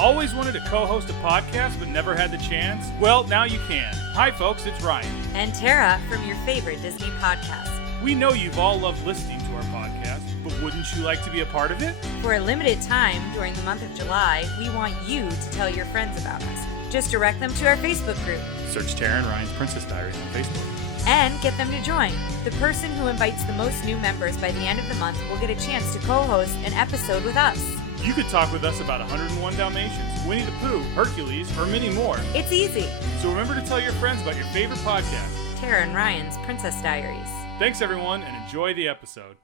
Always wanted to co-host a podcast but never had the chance? Well, now you can. Hi folks, it's Ryan. And Tara from your favorite Disney podcast. We know you've all loved listening to our podcast, but wouldn't you like to be a part of it? For a limited time during the month of July, we want you to tell your friends about us. Just direct them to our Facebook group. Search T&R Ryan's Princess Diaries on Facebook. And get them to join. The person who invites the most new members by the end of the month will get a chance to co-host an episode with us. You could talk with us about 101 Dalmatians, Winnie the Pooh, Hercules, or many more. It's easy. So remember to tell your friends about your favorite podcast. Tara and Ryan's Princess Diaries. Thanks everyone, and enjoy the episode.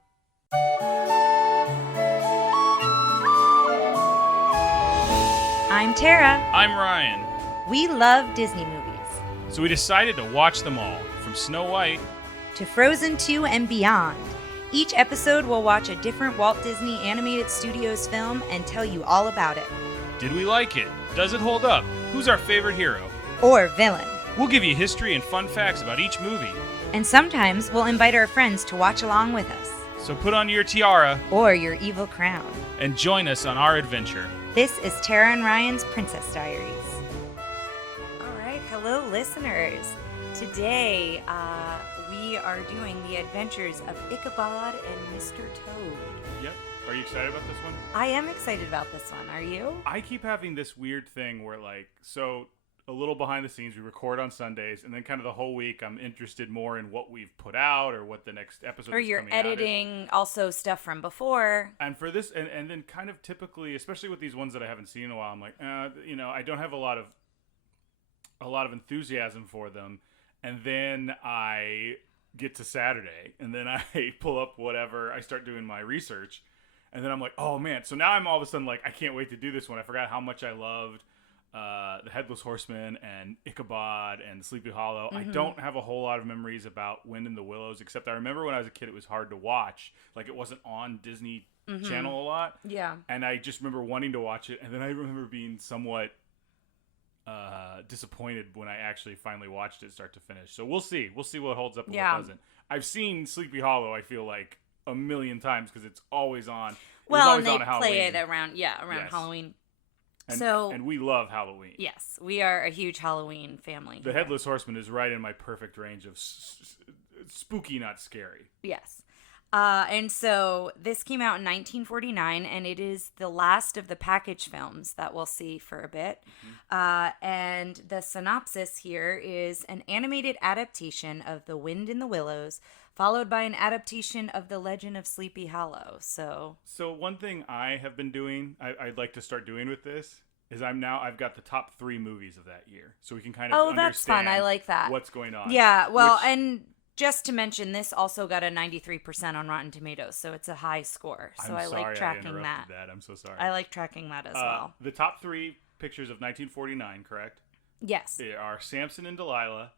I'm Tara. I'm Ryan. We love Disney movies. So we decided to watch them all, from Snow White to Frozen 2 and beyond. Each episode will watch a different Walt Disney Animated Studios film and tell you all about it. Did we like it? Does it hold up? Who's our favorite hero? Or villain. We'll give you history and fun facts about each movie. And sometimes we'll invite our friends to watch along with us. So put on your tiara or your evil crown and join us on our adventure. This is Tara and Ryan's Princess Diaries. All right, hello listeners. Today we are doing the adventures of Ichabod and Mr. Toad. Yep. Are you excited about this one? I am excited about this one. Are you? I keep having this weird thing where a little behind the scenes, we record on Sundays, and then kind of the whole week I'm interested more in what we've put out or what the next episode or is you're coming out editing also stuff from before. And for this, and then kind of typically, especially with these ones that I haven't seen in a while, I'm like, I don't have a lot of enthusiasm for them. And then I get to Saturday, and then I pull up whatever, I start doing my research, and then I'm like, oh man, so now I'm all of a sudden like, I can't wait to do this one. I forgot how much I loved the Headless Horseman and Ichabod and Sleepy Hollow. Mm-hmm. I don't have a whole lot of memories about Wind in the Willows, except I remember when I was a kid it was hard to watch. Like, it wasn't on Disney Channel a lot. Yeah. And I just remember wanting to watch it, and then I remember being somewhat disappointed when I actually finally watched it start to finish. So we'll see what holds up and what doesn't. I've seen Sleepy Hollow, I feel like, a million times because it's always on. And they play it around Halloween. And we love Halloween. Yes, we are a huge Halloween family. The Headless Horseman is right in my perfect range of spooky, not scary. Yes. And so this came out in 1949, and it is the last of the package films that we'll see for a bit. Mm-hmm. And the synopsis here is an animated adaptation of The Wind in the Willows, followed by an adaptation of The Legend of Sleepy Hollow. So one thing I have been doing, I'd like to start doing with this, is I've got the top 3 movies of that year. So we can kind of understand that's fun. I like that. What's going on. Yeah, and just to mention, this also got a 93% on Rotten Tomatoes, so it's a high score. So I like tracking that. I'm so sorry. I like tracking that as well. The top 3 pictures of 1949, correct? Yes. They are Samson and Delilah,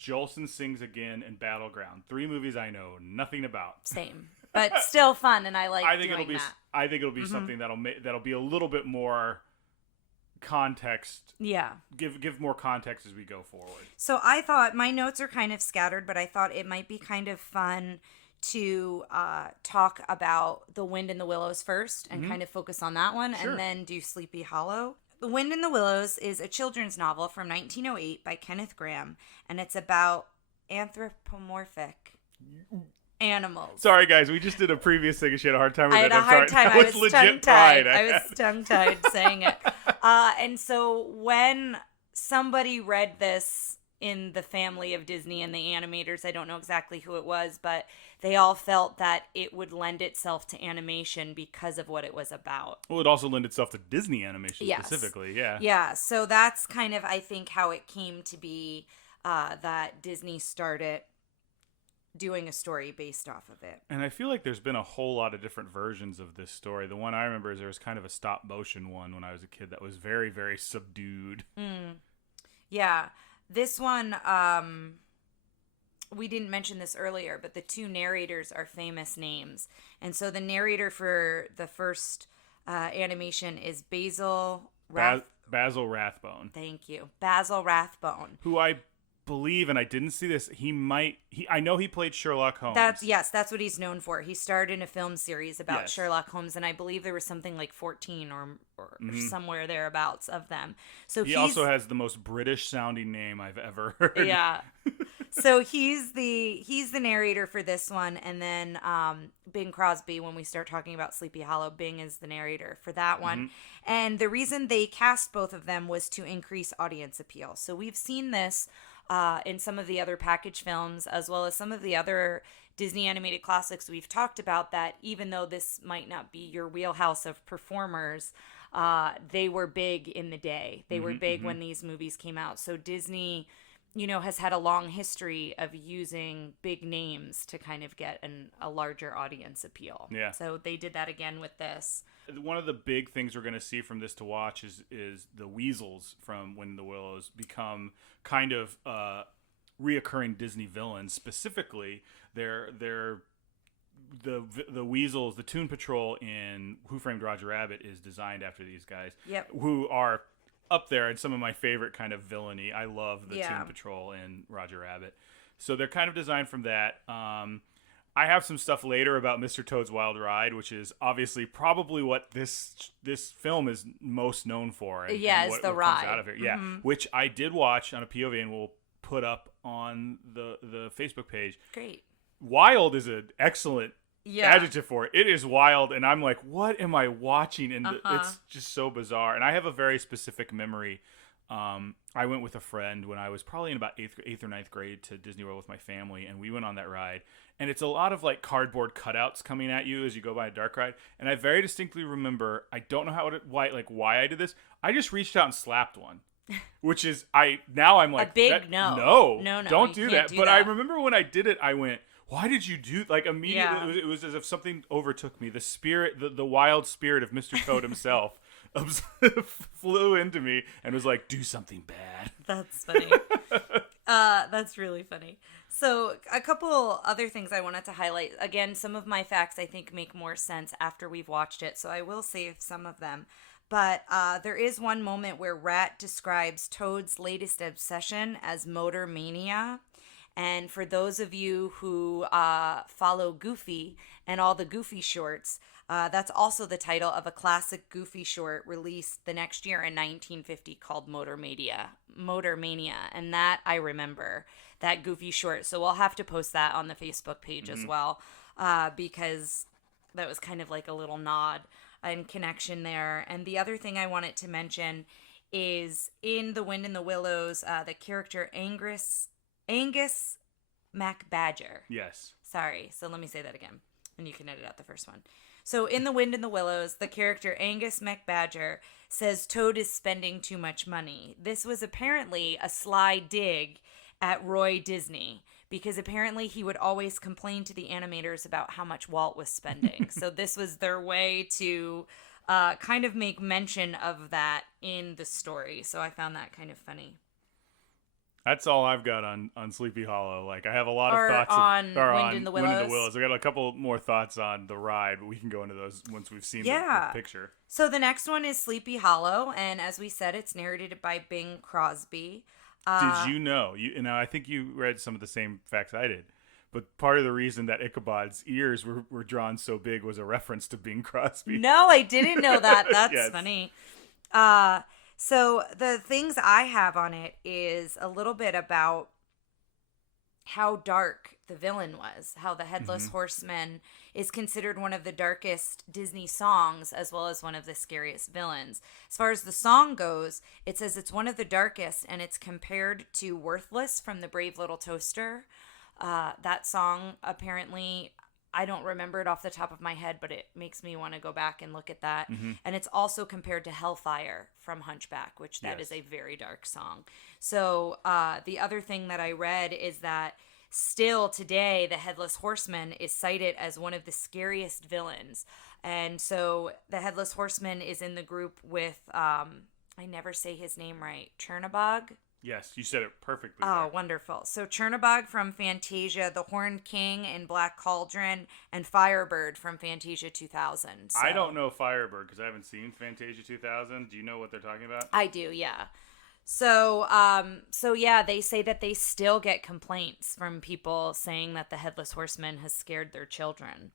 Jolson Sings Again, and Battleground. 3 movies I know nothing about. Same, but still fun, and I like doing that. I think it'll be something that'll be a little bit more context. Yeah. Give more context as we go forward. So I thought, my notes are kind of scattered, but I thought it might be kind of fun to talk about The Wind in the Willows first and kind of focus on that one, and then do Sleepy Hollow. The Wind in the Willows is a children's novel from 1908 by Kenneth Grahame, and it's about anthropomorphic animals. Sorry, guys. We just did a previous thing and she had a hard time with it. I had a hard time. I was tongue-tied. I was tongue-tied saying it. And so when somebody read this in the family of Disney and the animators, I don't know exactly who it was, but they all felt that it would lend itself to animation because of what it was about. Well, it also lent itself to Disney animation specifically, yeah. Yeah, so that's kind of, I think, how it came to be that Disney started doing a story based off of it. And I feel like there's been a whole lot of different versions of this story. The one I remember is there was kind of a stop motion one when I was a kid that was very, very subdued. Yeah. This one, we didn't mention this earlier, but the 2 narrators are famous names. And so the narrator for the first animation is Basil Rathbone. Thank you. Basil Rathbone. Who I believe, and I didn't see this, I know he played Sherlock Holmes. That's what he's known for. He starred in a film series about Yes. Sherlock Holmes, and I believe there was something like 14 or somewhere thereabouts of them. So he also has the most British sounding name I've ever heard. Yeah. So he's the narrator for this one, and then Bing Crosby, when we start talking about Sleepy Hollow, Bing is the narrator for that one. And the reason they cast both of them was to increase audience appeal. So we've seen this in some of the other package films, as well as some of the other Disney animated classics we've talked about, that even though this might not be your wheelhouse of performers, they were big in the day. They were big when these movies came out. So Disney, has had a long history of using big names to kind of get a larger audience appeal. Yeah. So they did that again with this. One of the big things we're going to see from this to watch is the weasels from Wind in the Willows become kind of reoccurring Disney villains. Specifically, they're the weasels. The Toon Patrol in Who Framed Roger Rabbit is designed after these guys. Yep. Who are up there and some of my favorite kind of villainy. I love the Yeah. Toon Patrol and Roger Rabbit. So they're kind of designed from that. I have some stuff later about Mr. Toad's Wild Ride, which is obviously probably what this film is most known for. And, Yeah, and it's the what ride. comes out of here. Yeah, which I did watch on a POV and we'll put up on the Facebook page. Great. Wild is an excellent Yeah. adjective for it. It is wild, and I'm like, what am I watching? And it's just so bizarre. And I have a very specific memory. I went with a friend when I was probably in about 8th or 9th grade to Disney World with my family, and we went on that ride. And it's a lot of like cardboard cutouts coming at you as you go by a dark ride. And I very distinctly remember, I don't know why I did this. I just reached out and slapped one. Which is I'm like, a big no. No, don't do that. But that. I remember when I did it, I went, why did you do, like, immediately? Yeah. It was as if something overtook me. The spirit, the wild spirit of Mr. Toad himself flew into me and was like, do something bad. That's funny. That's really funny. So a couple other things I wanted to highlight. Again, some of my facts I think make more sense after we've watched it, so I will save some of them. But there is one moment where Rat describes Toad's latest obsession as motor mania. And for those of you who follow Goofy and all the Goofy shorts, that's also the title of a classic Goofy short released the next year in 1950 called Motor Mania. And that I remember, that Goofy short. So we'll have to post that on the Facebook page as well, because that was kind of like a little nod and connection there. And the other thing I wanted to mention is in The Wind in the Willows, the character Angus MacBadger. Yes. Sorry. So let me say that again, and you can edit out the first one. So in The Wind in the Willows, the character Angus MacBadger says Toad is spending too much money. This was apparently a sly dig at Roy Disney, because apparently he would always complain to the animators about how much Walt was spending. So this was their way to kind of make mention of that in the story. So I found that kind of funny. That's all I've got on Sleepy Hollow. Like, I have a lot of thoughts on Wind in the Willows. I got a couple more thoughts on the ride, but we can go into those once we've seen the picture. So the next one is Sleepy Hollow, and as we said, it's narrated by Bing Crosby. Did you know? I think you read some of the same facts I did. But part of the reason that Ichabod's ears were drawn so big was a reference to Bing Crosby. No, I didn't know that. That's Yes. funny. So the things I have on it is a little bit about how dark the villain was, how the Headless Horseman is considered one of the darkest Disney songs, as well as one of the scariest villains. As far as the song goes, it says it's one of the darkest, and it's compared to Worthless from the Brave Little Toaster. That song, apparently, I don't remember it off the top of my head, but it makes me want to go back and look at that. And it's also compared to Hellfire from Hunchback, which that is a very dark song. So the other thing that I read is that still today, the Headless Horseman is cited as one of the scariest villains. And so the Headless Horseman is in the group with, I never say his name right, Chernabog. Yes, you said it perfectly. Oh, wonderful. So Chernabog from Fantasia, the Horned King in Black Cauldron, and Firebird from Fantasia 2000. So. I don't know Firebird because I haven't seen Fantasia 2000. Do you know what they're talking about? I do, yeah. So yeah, they say that they still get complaints from people saying that the Headless Horseman has scared their children.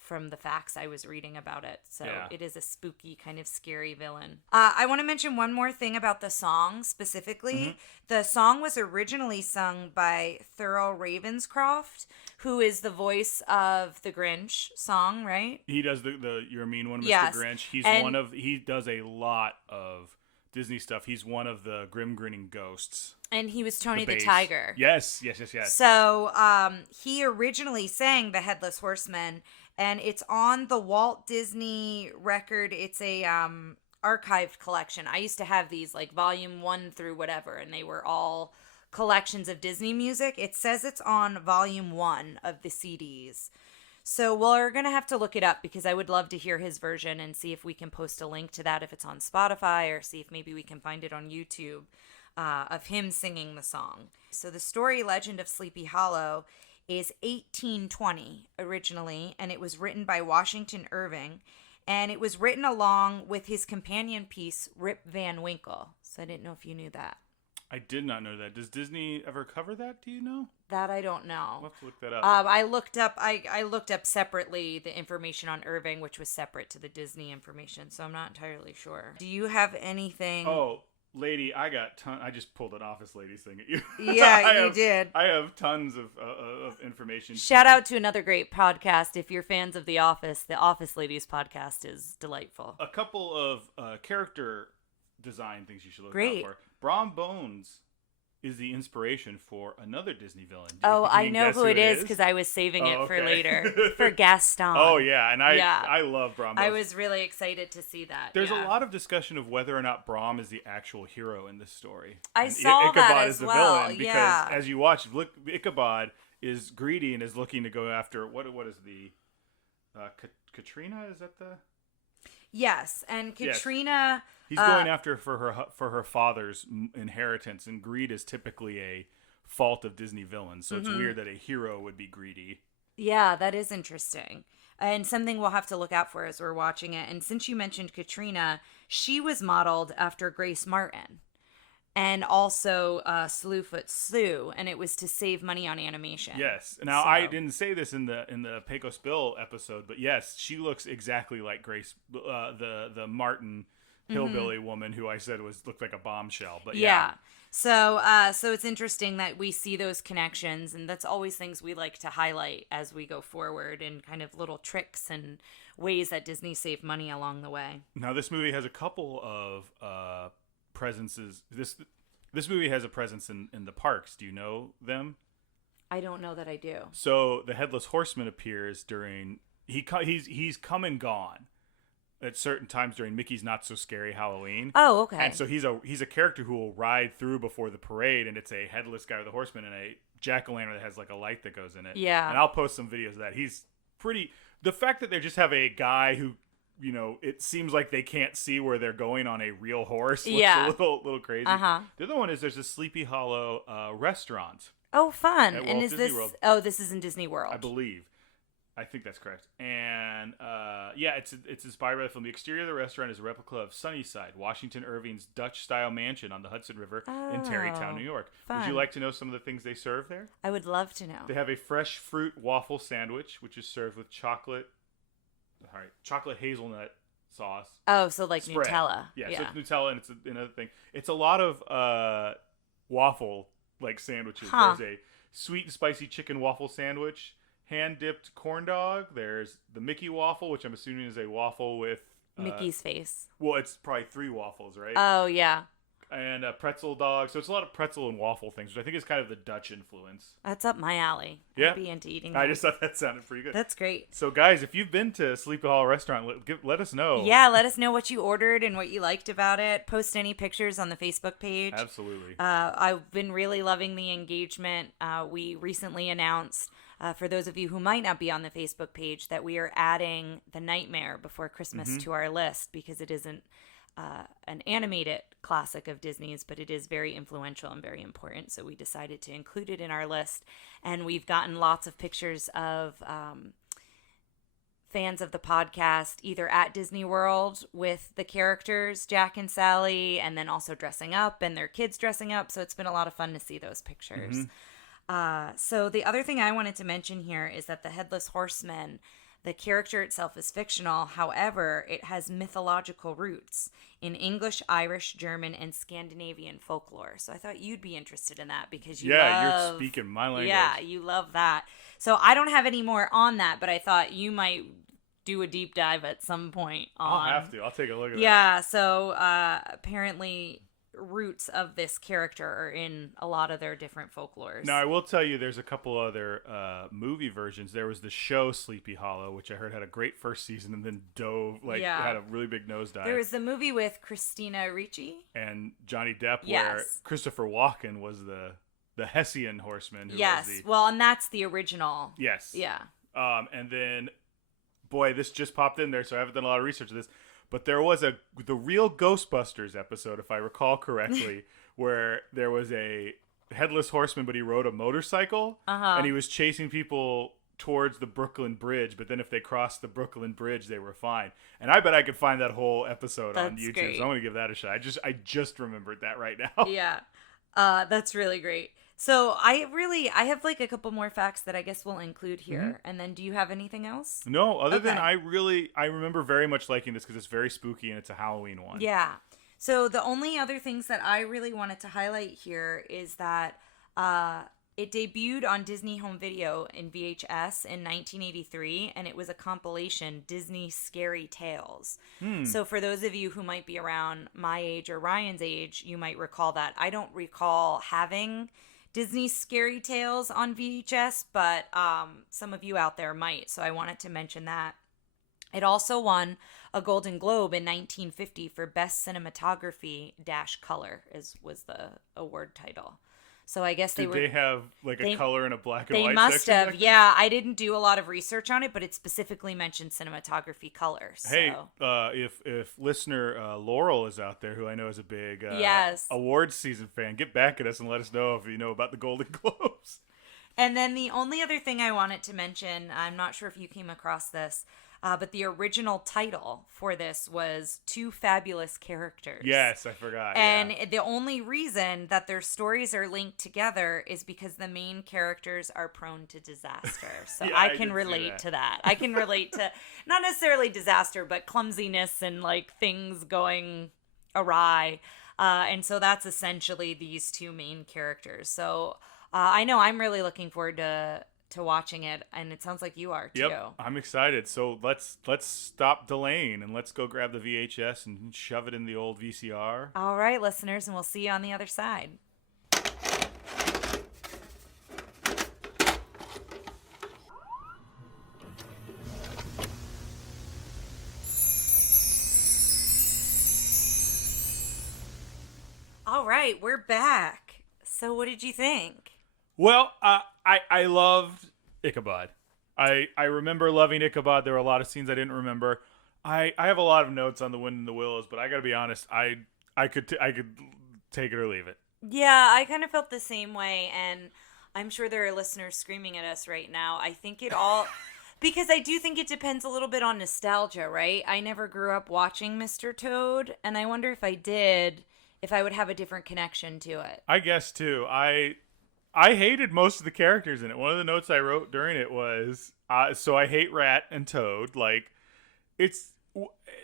From the facts I was reading about it. So it is a spooky, kind of scary villain. I want to mention one more thing about the song specifically. Mm-hmm. The song was originally sung by Thurl Ravenscroft, who is the voice of the Grinch song, right? He does the You're a Mean One, Mr. Grinch. He does a lot of Disney stuff. He's one of the grim grinning ghosts. And he was Tony the Tiger. Yes. So he originally sang The Headless Horseman, and it's on the Walt Disney record. It's a archived collection. I used to have these, like, volume 1 through whatever, and they were all collections of Disney music. It says it's on volume 1 of the CDs. So we're going to have to look it up because I would love to hear his version and see if we can post a link to that if it's on Spotify, or see if maybe we can find it on YouTube of him singing the song. So the story legend of Sleepy Hollow is 1820 originally, and it was written by Washington Irving, and it was written along with his companion piece, Rip Van Winkle. So I didn't know if you knew that. I did not know that. Does Disney ever cover that? Do you know? That I don't know. We'll have to look that up. I looked up separately the information on Irving, which was separate to the Disney information, so I'm not entirely sure. Do you have anything? Oh, lady, I got I just pulled an Office Ladies thing at you. Yeah, you did. I have tons of information. Shout out to another great podcast. If you're fans of The Office Ladies podcast is delightful. A couple of character design things you should look out for. Brom Bones is the inspiration for another Disney villain. I know who it is because I was saving it for later. For Gaston. Oh, yeah. And I love Brom Bones. I was really excited to see that. There's a lot of discussion of whether or not Brom is the actual hero in this story. I saw Ichabod that is as the well. villain because as you watch, Ichabod is greedy and is looking to go after, what is the... Katrina? Is that the... Yes, and Katrina... Yes. He's going after for her father's inheritance, and greed is typically a fault of Disney villains, so it's weird that a hero would be greedy. Yeah, that is interesting. And something we'll have to look out for as we're watching it. And since you mentioned Katrina, she was modeled after Grace Martin. And also Slewfoot Sue, and it was to save money on animation. Yes. Now, I didn't say this in the Pecos Bill episode, but yes, she looks exactly like Grace, the Martin hillbilly woman who I said looked like a bombshell. But yeah. So it's interesting that we see those connections, and that's always things we like to highlight as we go forward, and kind of little tricks and ways that Disney saved money along the way. Now, this movie has a couple of presences. This movie has a presence in the parks. Do you know them? I don't know that I do. So the Headless Horseman appears during he's come and gone at certain times during Mickey's Not So Scary Halloween. Oh, okay. And so he's a character who will ride through before the parade, and it's a headless guy with a horseman and a jack-o'-lantern that has like a light that goes in it. Yeah. And I'll post some videos of that. He's pretty. The fact that they just have a guy who, it seems like they can't see where they're going on a real horse looks a little crazy. Uh-huh. The other one is there's a Sleepy Hollow restaurant. Oh, fun. And is Disney this World. Oh, this is in Disney World. I believe. I think that's correct. And it's inspired by the film. The exterior of the restaurant is a replica of Sunnyside, Washington Irving's Dutch-style mansion on the Hudson River in Terrytown, New York. Fun. Would you like to know some of the things they serve there? I would love to know. They have a fresh fruit waffle sandwich, which is served with chocolate hazelnut sauce. Oh, so like spread. Nutella. Yeah, so it's Nutella, and it's another thing. It's a lot of waffle like sandwiches. Huh. There's a sweet and spicy chicken waffle sandwich, hand-dipped corn dog. There's the Mickey waffle, which I'm assuming is a waffle with... Mickey's face. Well, it's probably 3 waffles, right? Oh, yeah. And a pretzel dog. So it's a lot of pretzel and waffle things, which I think is kind of the Dutch influence. That's up my alley. Yeah. I'd be into eating that. I just thought that sounded pretty good. That's great. So, guys, if you've been to Sleepy Hollow Restaurant, let us know. Yeah, let us know what you ordered and what you liked about it. Post any pictures on the Facebook page. Absolutely. I've been really loving the engagement. We recently announced, for those of you who might not be on the Facebook page, that we are adding The Nightmare Before Christmas to our list because it isn't an animated classic of Disney's, but it is very influential and very important. So we decided to include it in our list, and we've gotten lots of pictures of fans of the podcast either at Disney World with the characters, Jack and Sally, and then also dressing up and their kids dressing up. So it's been a lot of fun to see those pictures. So the other thing I wanted to mention here is that the Headless Horseman, the character itself is fictional. However, it has mythological roots in English, Irish, German, and Scandinavian folklore. So I thought you'd be interested in that because you're speaking my language. Yeah, you love that. So I don't have any more on that, but I thought you might do a deep dive at some point on... I'll have to. I'll take a look at that. Yeah, so apparently roots of this character are in a lot of their different folklores. Now, I will tell you there's a couple other movie versions. There was the show Sleepy Hollow, which I heard had a great first season and then had a really big nosedive. There was the movie with Christina Ricci. And Johnny Depp where Christopher Walken was the Hessian horseman. Well, and that's the original. Yes. Yeah. And then, boy, this just popped in there, so I haven't done a lot of research on this. But there was the real Ghostbusters episode, if I recall correctly, where there was a headless horseman, but he rode a motorcycle, and he was chasing people towards the Brooklyn Bridge. But then if they crossed the Brooklyn Bridge, they were fine. And I bet I could find that whole episode on YouTube. Great. So I'm going to give that a shot. I just remembered that right now. Yeah, that's really great. So I have like a couple more facts that I guess we'll include here. And then do you have anything else? No, other than I remember very much liking this because it's very spooky and it's a Halloween one. Yeah. So the only other things that I really wanted to highlight here is that it debuted on Disney Home Video in VHS in 1983, and it was a compilation, Disney Scary Tales. So for those of you who might be around my age or Ryan's age, you might recall that. I don't recall having Disney Scary Tales on VHS, but some of you out there might, so I wanted to mention that. It also won a Golden Globe in 1950 for Best Cinematography - Color was the award title. So I guess they have like a color and a black and white section? They must have, yeah. I didn't do a lot of research on it, but it specifically mentioned cinematography color. So. Hey, if listener Laurel is out there, who I know is a big awards season fan, get back at us and let us know if you know about the Golden Globes. And then the only other thing I wanted to mention, I'm not sure if you came across this, but the original title for this was Two Fabulous Characters. Yes, I forgot. And the only reason that their stories are linked together is because the main characters are prone to disaster. So I can relate to that. I can relate to not necessarily disaster, but clumsiness and like things going awry. And so that's essentially these two main characters. So I know I'm really looking forward to watching it, and it sounds like you are too. Yep, I'm excited. So let's stop delaying and let's go grab the VHS and shove it in the old VCR. All right, listeners, and we'll see you on the other side. All right, we're back. So what did you think? Well, I loved Ichabod. I remember loving Ichabod. There were a lot of scenes I didn't remember. I have a lot of notes on The Wind and the Willows, but I got to be honest, I could take it or leave it. Yeah, I kind of felt the same way, and I'm sure there are listeners screaming at us right now. I think it all... Because I do think it depends a little bit on nostalgia, right? I never grew up watching Mr. Toad, and I wonder if I did, if I would have a different connection to it. I guess, too. I hated most of the characters in it. One of the notes I wrote during it was, so I hate Rat and Toad. Like, it's,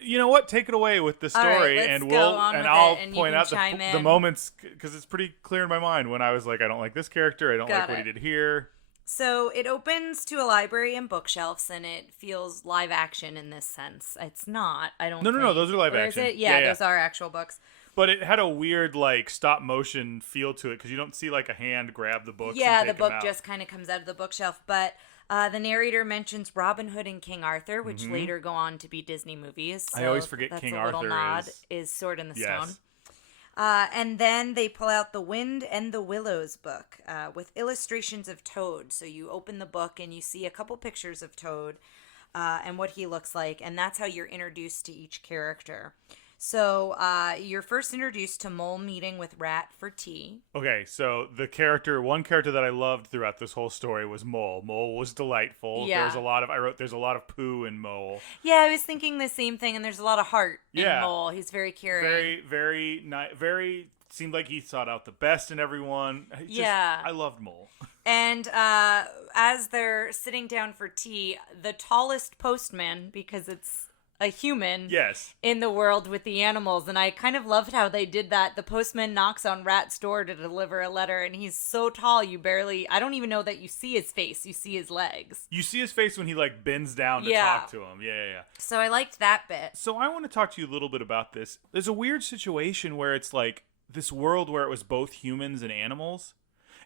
you know what? Take it away with the story, right, and I'll point out the moments, because it's pretty clear in my mind when I was like, I don't like this character. I don't like what he did here. So it opens to a library and bookshelves, and it feels live action in this sense. It's not. I don't. No. Those are live action. Is it? Yeah, those are actual books. But it had a weird, like, stop-motion feel to it, because you don't see, like, a hand grab the books and take the book them out. just kind of comes out of the bookshelf. But the narrator mentions Robin Hood and King Arthur, which later go on to be Disney movies. So I always forget King Arthur little nod is Sword in the Stone. Yes. And then they pull out The Wind and the Willows book with illustrations of Toad. So you open the book and you see a couple pictures of Toad and what he looks like. And that's how you're introduced to each character. So you're first introduced to Mole meeting with Rat for tea. Okay, so one character that I loved throughout this whole story was Mole. Mole was delightful. Yeah. There's a lot of poo in Mole. Yeah, I was thinking the same thing, and there's a lot of heart in Mole. He's very caring. Very seemed like he sought out the best in everyone. I loved Mole. And as they're sitting down for tea, the tallest postman, because it's a human in the world with the animals, and I kind of loved how they did that. The postman knocks on Rat's door to deliver a letter, and he's so tall I don't even know that you see his face. You see his legs. You see his face when he like bends down to talk to him. Yeah. So I liked that bit. So I want to talk to you a little bit about this. There's a weird situation where it's like this world where it was both humans and animals.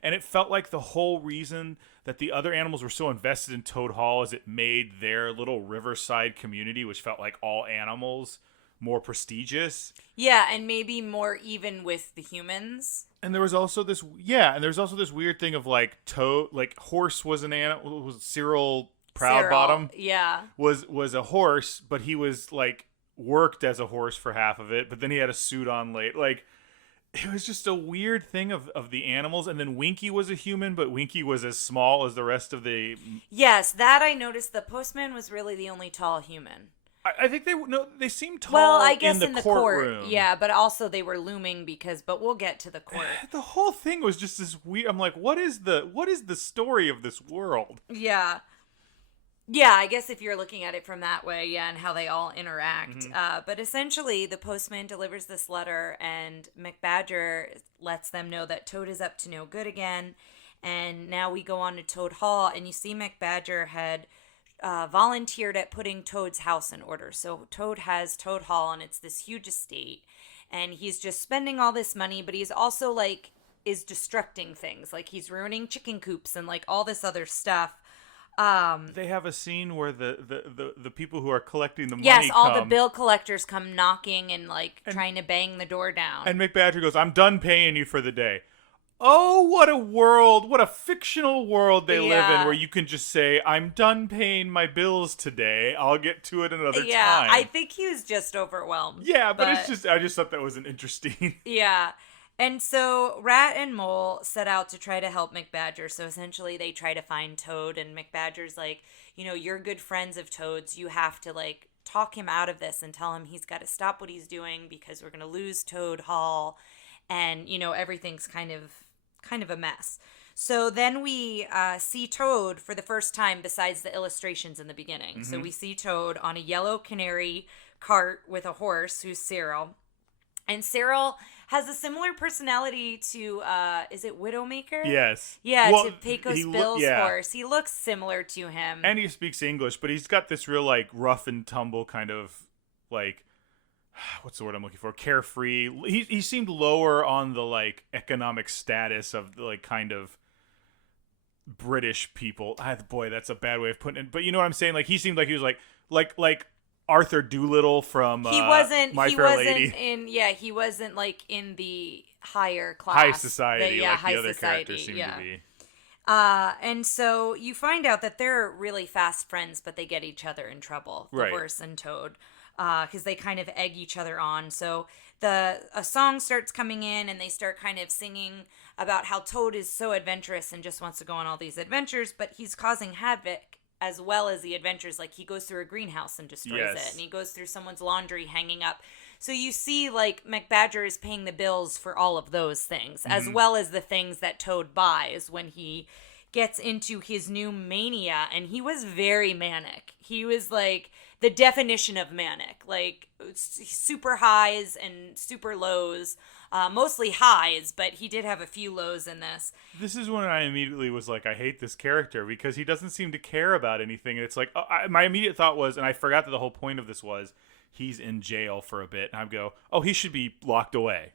And it felt like the whole reason that the other animals were so invested in Toad Hall is it made their little riverside community, which felt like all animals, more prestigious. Yeah, and maybe more even with the humans. And there was also this weird thing of like Toad, like Horse was an animal, was Cyril Proudbottom. Yeah. Was a horse, but he was like worked as a horse for half of it, but then he had a suit on late. Like, it was just a weird thing of the animals. And then Winky was a human, but Winky was as small as the rest of the... Yes, that I noticed. The postman was really the only tall human. I think they seemed tall I guess in the courtroom. Court. Yeah, but also they were looming but we'll get to the court. The whole thing was just this weird... I'm like, what is the story of this world? Yeah. Yeah, I guess if you're looking at it from that way, and how they all interact. Mm-hmm. But essentially, the postman delivers this letter, and McBadger lets them know that Toad is up to no good again. And now we go on to Toad Hall, and you see McBadger had volunteered at putting Toad's house in order. So Toad has Toad Hall, and it's this huge estate. And he's just spending all this money, but he's also, is destructing things. Like, he's ruining chicken coops and, all this other stuff. They have a scene where the people who are collecting the money all the bill collectors come knocking and trying to bang the door down. And McBadger goes, "I'm done paying you for the day." Oh, what a world, what a fictional world they live in, where you can just say, "I'm done paying my bills today. I'll get to it another time." Yeah, I think he was just overwhelmed. Yeah, but I just thought that was an interesting. Yeah. And so Rat and Mole set out to try to help McBadger. So essentially they try to find Toad, and McBadger's like, you're good friends of Toad's. You have to talk him out of this and tell him he's got to stop what he's doing because we're going to lose Toad Hall. And, everything's kind of a mess. So then we see Toad for the first time besides the illustrations in the beginning. Mm-hmm. So we see Toad on a yellow canary cart with a horse who's Cyril. And Cyril has a similar personality to, is it Widowmaker? Yes. Yeah, to Pecos Bill's horse. He looks similar to him. And he speaks English, but he's got this real, rough and tumble kind of, what's the word I'm looking for? Carefree. He seemed lower on the, economic status of, kind of British people. Boy, that's a bad way of putting it. But you know what I'm saying? He seemed like he was, like Arthur Doolittle from My Fair Lady. He wasn't in the higher class. High society, the the other characters seem to be. And so you find out that they're really fast friends, but they get each other in trouble, the horse and Toad, because they kind of egg each other on. So a song starts coming in, and they start kind of singing about how Toad is so adventurous and just wants to go on all these adventures, but he's causing havoc as well as the adventures. He goes through a greenhouse and destroys it, and he goes through someone's laundry hanging up. So you see, McBadger is paying the bills for all of those things, mm-hmm. as well as the things that Toad buys when he gets into his new mania. And he was very manic. He was, the definition of manic. Super highs and super lows. Mostly highs, but he did have a few lows in this. This is when I immediately was like, I hate this character because he doesn't seem to care about anything. And it's my immediate thought was, and I forgot that the whole point of this was, he's in jail for a bit. And I go, oh, he should be locked away.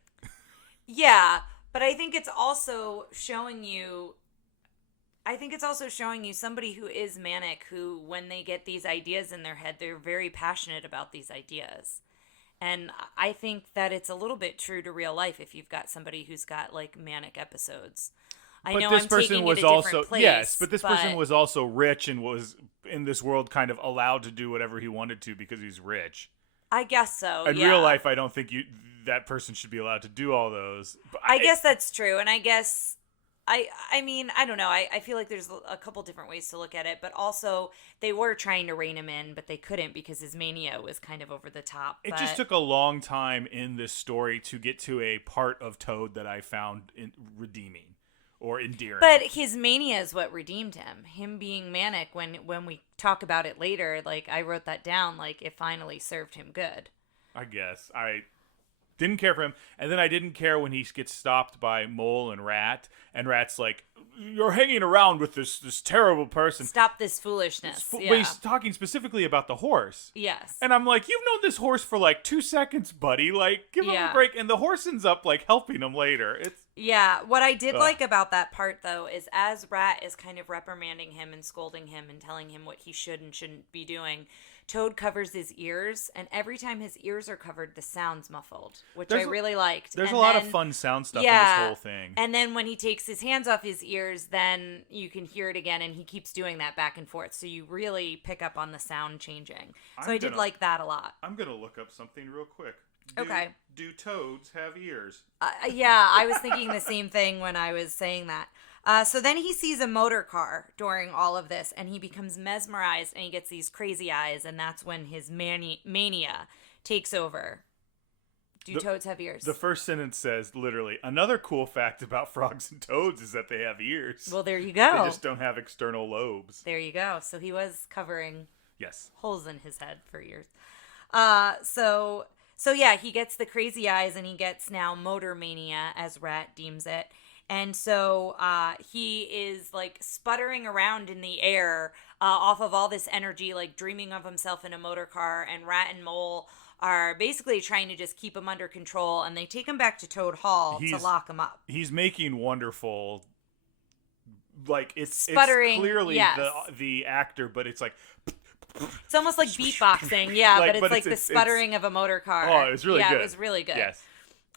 Yeah, but I think it's also showing you somebody who is manic, who when they get these ideas in their head, they're very passionate about these ideas. And I think that it's a little bit true to real life if you've got somebody who's got manic episodes. I know I'm taking it a different place. Yes, but this person was also rich and was in this world kind of allowed to do whatever he wanted to because he's rich. I guess so. In real life, I don't think that person should be allowed to do all those. But I guess that's true, and I guess I mean, I don't know. I feel like there's a couple different ways to look at it, but also they were trying to rein him in, but they couldn't because his mania was kind of over the top. It just took a long time in this story to get to a part of Toad that I found redeeming or endearing. But his mania is what redeemed him. Him being manic, when we talk about it later, like, I wrote that down, like, it finally served him good. I guess. I didn't care for him. And then I didn't care when he gets stopped by Mole and Rat. And Rat's like, you're hanging around with this terrible person. Stop this foolishness. But he's talking specifically about the horse. Yes. And I'm like, you've known this horse for like 2 seconds, buddy. Like, give him a break. And the horse ends up like helping him later. Yeah. What I did like about that part, though, is as Rat is kind of reprimanding him and scolding him and telling him what he should and shouldn't be doing, Toad covers his ears, and every time his ears are covered, the sound's muffled, which I really liked. There's a lot of fun sound stuff in this whole thing. And then when he takes his hands off his ears, then you can hear it again, and he keeps doing that back and forth, so you really pick up on the sound changing. So I did like that a lot. I'm going to look up something real quick. Okay. Do toads have ears? Yeah, I was thinking the same thing when I was saying that. So then he sees a motor car during all of this, and he becomes mesmerized, and he gets these crazy eyes, and that's when his mania takes over. Do toads have ears? The first sentence says, literally, another cool fact about frogs and toads is that they have ears. Well, there you go. They just don't have external lobes. There you go. So he was covering holes in his head for years. So yeah, he gets the crazy eyes, and he gets now motor mania, as Rat deems it. And so he is like sputtering around in the air off of all this energy, like dreaming of himself in a motor car. And Rat and Mole are basically trying to just keep him under control. And they take him back to Toad Hall to lock him up. He's making wonderful, like, it's clearly the actor, but it's like... It's almost like beatboxing, but it's like the sputtering of a motor car. Oh, it was really good. Yeah, it was really good. Yes.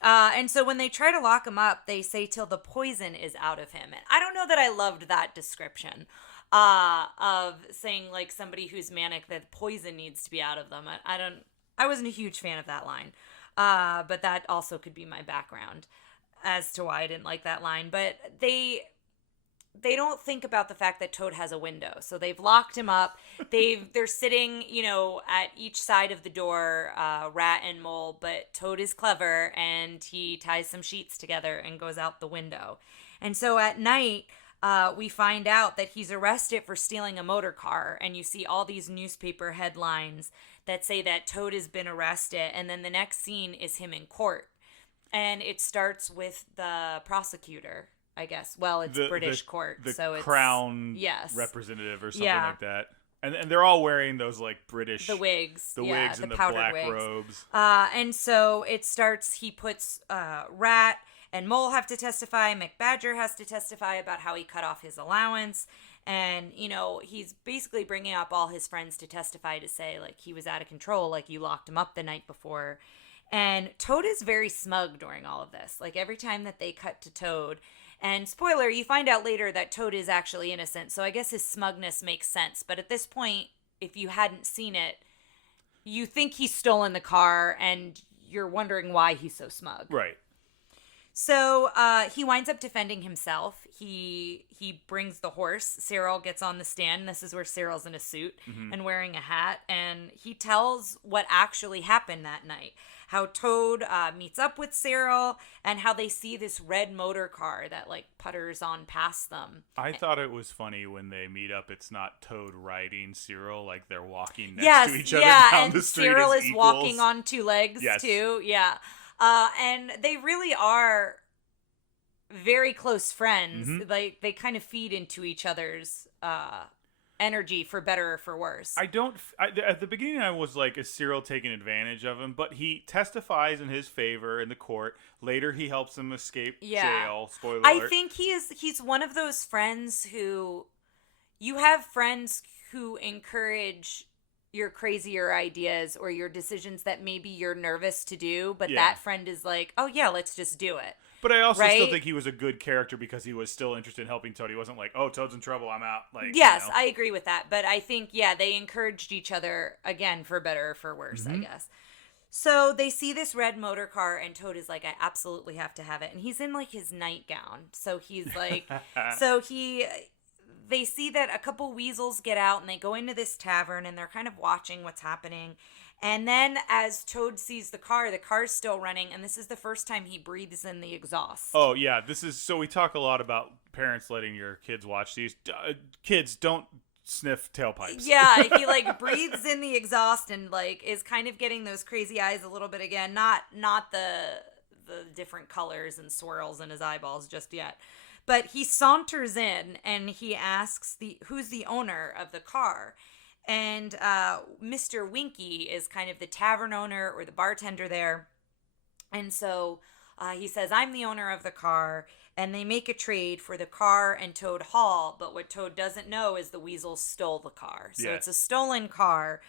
And so when they try to lock him up, they say till the poison is out of him. And I don't know that I loved that description of saying, like, somebody who's manic, that poison needs to be out of them. I wasn't a huge fan of that line. But that also could be my background as to why I didn't like that line. But they don't think about the fact that Toad has a window. So they've locked him up. They're sitting, at each side of the door, Rat and Mole, but Toad is clever, and he ties some sheets together and goes out the window. And so at night, we find out that he's arrested for stealing a motor car, and you see all these newspaper headlines that say that Toad has been arrested, and then the next scene is him in court. And it starts with the prosecutor, I guess. Well, it's British court, so it's crown representative or something like that. And they're all wearing those like British wigs, the wigs and the black robes. And so it starts. He puts Rat and Mole have to testify. McBadger has to testify about how he cut off his allowance, and he's basically bringing up all his friends to testify to say like he was out of control, like you locked him up the night before. And Toad is very smug during all of this. Like every time that they cut to Toad. And spoiler, you find out later that Toad is actually innocent, so I guess his smugness makes sense. But at this point, if you hadn't seen it, you think he's stolen the car, and you're wondering why he's so smug. Right. So he winds up defending himself. He brings the horse. Cyril gets on the stand. This is where Cyril's in a suit and wearing a hat, and he tells what actually happened that night. How Toad meets up with Cyril, and how they see this red motor car that like putters on past them. I thought it was funny when they meet up. It's not Toad riding Cyril, like they're walking next to each other down the street. Cyril is equals. Walking on two legs too. Yeah, and they really are very close friends. Like they kind of feed into each other's energy, for better or for worse. At the beginning I was like, is Cyril taking advantage of him? But he testifies in his favor in the court. Later he helps him escape jail. Spoiler alert. I think he's one of those friends who, you have friends who encourage your crazier ideas or your decisions that maybe you're nervous to do, but that friend is like, oh yeah, let's just do it. But I also still think he was a good character because he was still interested in helping Toad. He wasn't like, oh, Toad's in trouble, I'm out. Like, yes, I agree with that. But I think, they encouraged each other, again, for better or for worse, I guess. So they see this red motor car, and Toad is like, I absolutely have to have it. And he's in like his nightgown. So he's like, they see that a couple weasels get out and they go into this tavern and they're kind of watching what's happening. And then as Toad sees the car's still running, and this is the first time he breathes in the exhaust. Oh, yeah. So we talk a lot about parents letting your kids watch these. Kids, don't sniff tailpipes. Yeah, he like breathes in the exhaust and like is kind of getting those crazy eyes a little bit again. Not the different colors and swirls in his eyeballs just yet. But he saunters in and he asks who's the owner of the car. And Mr. Winky is kind of the tavern owner or the bartender there. And so he says, I'm the owner of the car. And they make a trade for the car and Toad Hall. But what Toad doesn't know is the weasels stole the car. So It's a stolen car.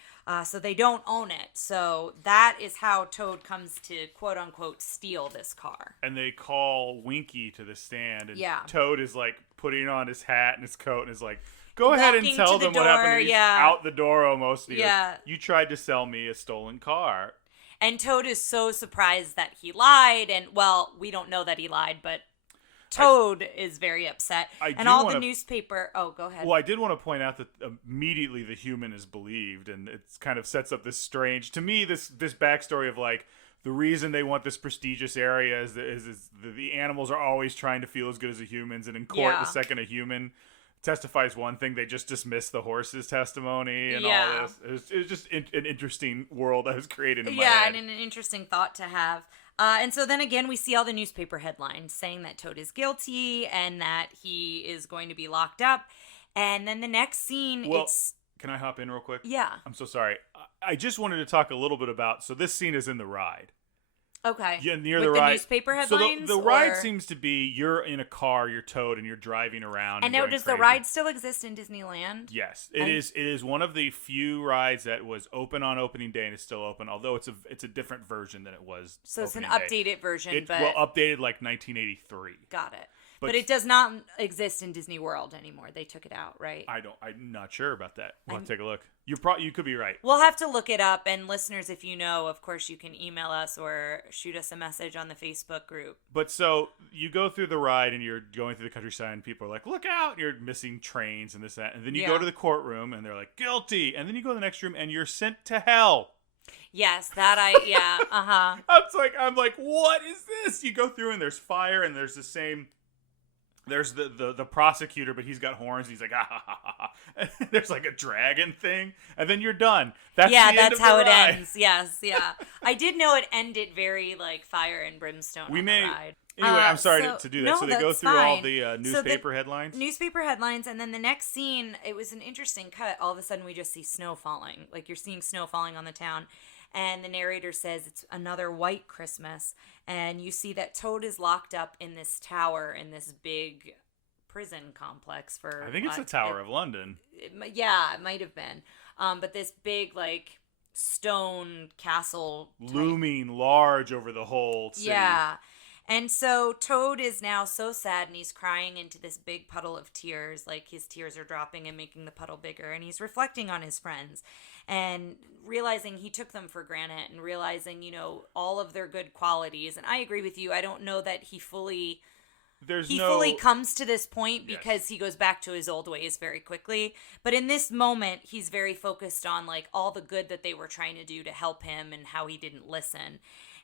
So they don't own it. So that is how Toad comes to, quote unquote, steal this car. And they call Winky to the stand. And yeah. Toad is like putting on his hat and his coat and is like, go ahead and tell them what happened. And he's out the door almost. And he goes, you tried to sell me a stolen car. And Toad is so surprised that he lied. And, well, we don't know that he lied, but Toad is very upset. And all the newspaper... Oh, go ahead. Well, I did want to point out that immediately the human is believed. And it kind of sets up this strange... To me, this backstory of, like, the reason they want this prestigious area is the animals are always trying to feel as good as the humans. And in court, the second a human testifies one thing, they just dismiss the horse's testimony and all this. It was just an interesting world that was created in my head. And an interesting thought to have. And so then again, we see all the newspaper headlines saying that Toad is guilty and that he is going to be locked up. And then the next scene, Can I hop in real quick? Yeah. I'm so sorry. I just wanted to talk a little bit about... So this scene is in the ride. Okay. Yeah, near With the ride. Newspaper headlines? So the ride seems to be you're in a car, you're Toad, and you're driving around. And now, does the ride still exist in Disneyland? Yes, it is. It is one of the few rides that was open on opening day and is still open. Although it's a different version than it was. So it's an updated version. Updated like 1983. Got it. But it does not exist in Disney World anymore. They took it out, right? I'm not sure about that. We'll have to take a look. You could be right. We'll have to look it up. And listeners, if you know, of course, you can email us or shoot us a message on the Facebook group. But so you go through the ride and you're going through the countryside and people are like, look out. You're missing trains and this, that. And then you go to the courtroom and they're like, guilty. And then you go to the next room and you're sent to hell. Yes, uh-huh. I'm like, what is this? You go through and there's fire and there's the same... There's the prosecutor, but he's got horns. And he's like, ah, ha, ha, ha, ha. There's like a dragon thing, and then you're done. That's how it ends. Yes, yeah. I did know it ended very like fire and brimstone. The ride. Anyway, I'm sorry to do that. No, so they go through all the newspaper headlines. Newspaper headlines, and then the next scene, it was an interesting cut. All of a sudden, we just see snow falling. Like you're seeing snow falling on the town. And the narrator says it's another white Christmas. And you see that Toad is locked up in this tower in this big prison complex for... I think it's the Tower of London. It might have been. But this big, like, stone castle... Looming large over the whole city. Yeah. And so Toad is now so sad and he's crying into this big puddle of tears. Like his tears are dropping and making the puddle bigger. And he's reflecting on his friends and realizing he took them for granted and realizing, all of their good qualities. And I agree with you. I don't know that he fully comes to this point because he goes back to his old ways very quickly. But in this moment, he's very focused on like all the good that they were trying to do to help him and how he didn't listen.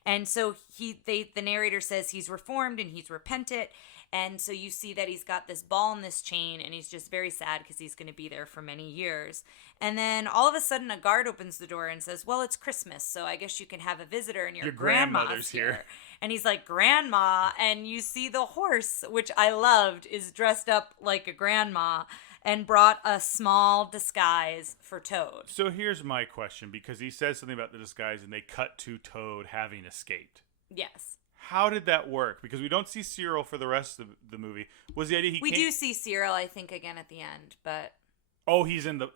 And so the narrator says he's reformed and he's repentant. And so you see that he's got this ball and this chain and he's just very sad because he's going to be there for many years. And then all of a sudden a guard opens the door and says, well, it's Christmas, so I guess you can have a visitor and your grandmother's here. And he's like, grandma. And you see the horse, which I loved, is dressed up like a grandma and brought a small disguise for Toad. So here's my question, because he says something about the disguise and they cut to Toad having escaped. Yes. How did that work? Because we don't see Cyril for the rest of the movie. Was the idea we do see Cyril, I think, again at the end, but... Oh, he's in the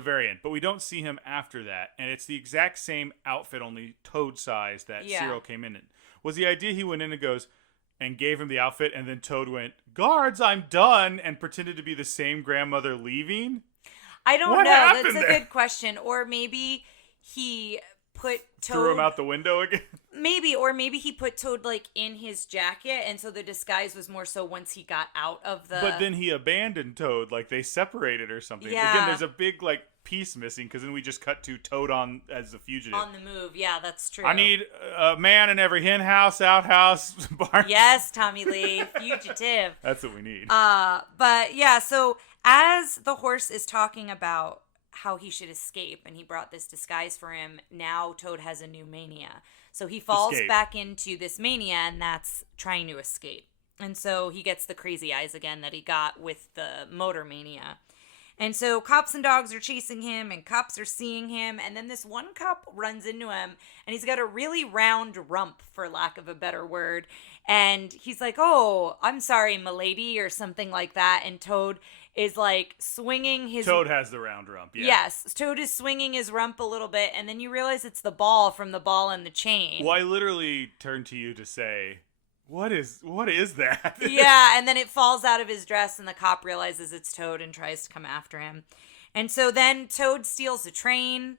very end. But we don't see him after that. And it's the exact same outfit, only Toad size that Cyril came in. Was the idea he went in and goes... and gave him the outfit, and then Toad went, guards, I'm done, and pretended to be the same grandmother leaving? I don't know. That's a good question. Or maybe he put Toad... Threw him out the window again? Maybe, or maybe he put Toad, like, in his jacket, and so the disguise was more so once he got out of the... But then he abandoned Toad, like they separated or something. Yeah. Again, there's a big, like, piece missing, because then we just cut to Toad on as a fugitive. On the move, yeah, that's true. I need a man in every hen house, outhouse, barn. Yes, Tommy Lee, fugitive. That's what we need. But yeah, so as the horse is talking about how he should escape, and he brought this disguise for him, now Toad has a new mania. So he falls back into this mania, and that's trying to escape. And so he gets the crazy eyes again that he got with the motor mania. And so cops and dogs are chasing him, and cops are seeing him, and then this one cop runs into him, and he's got a really round rump, for lack of a better word, and he's like, "Oh, I'm sorry, milady," or something like that, and Toad is like swinging his... Toad has the round rump, yeah. Yes, Toad is swinging his rump a little bit, and then you realize it's the ball from the ball and the chain. Well, I literally turned to you to say... What is that? Yeah, and then it falls out of his dress, and the cop realizes it's Toad and tries to come after him. And so then Toad steals a train,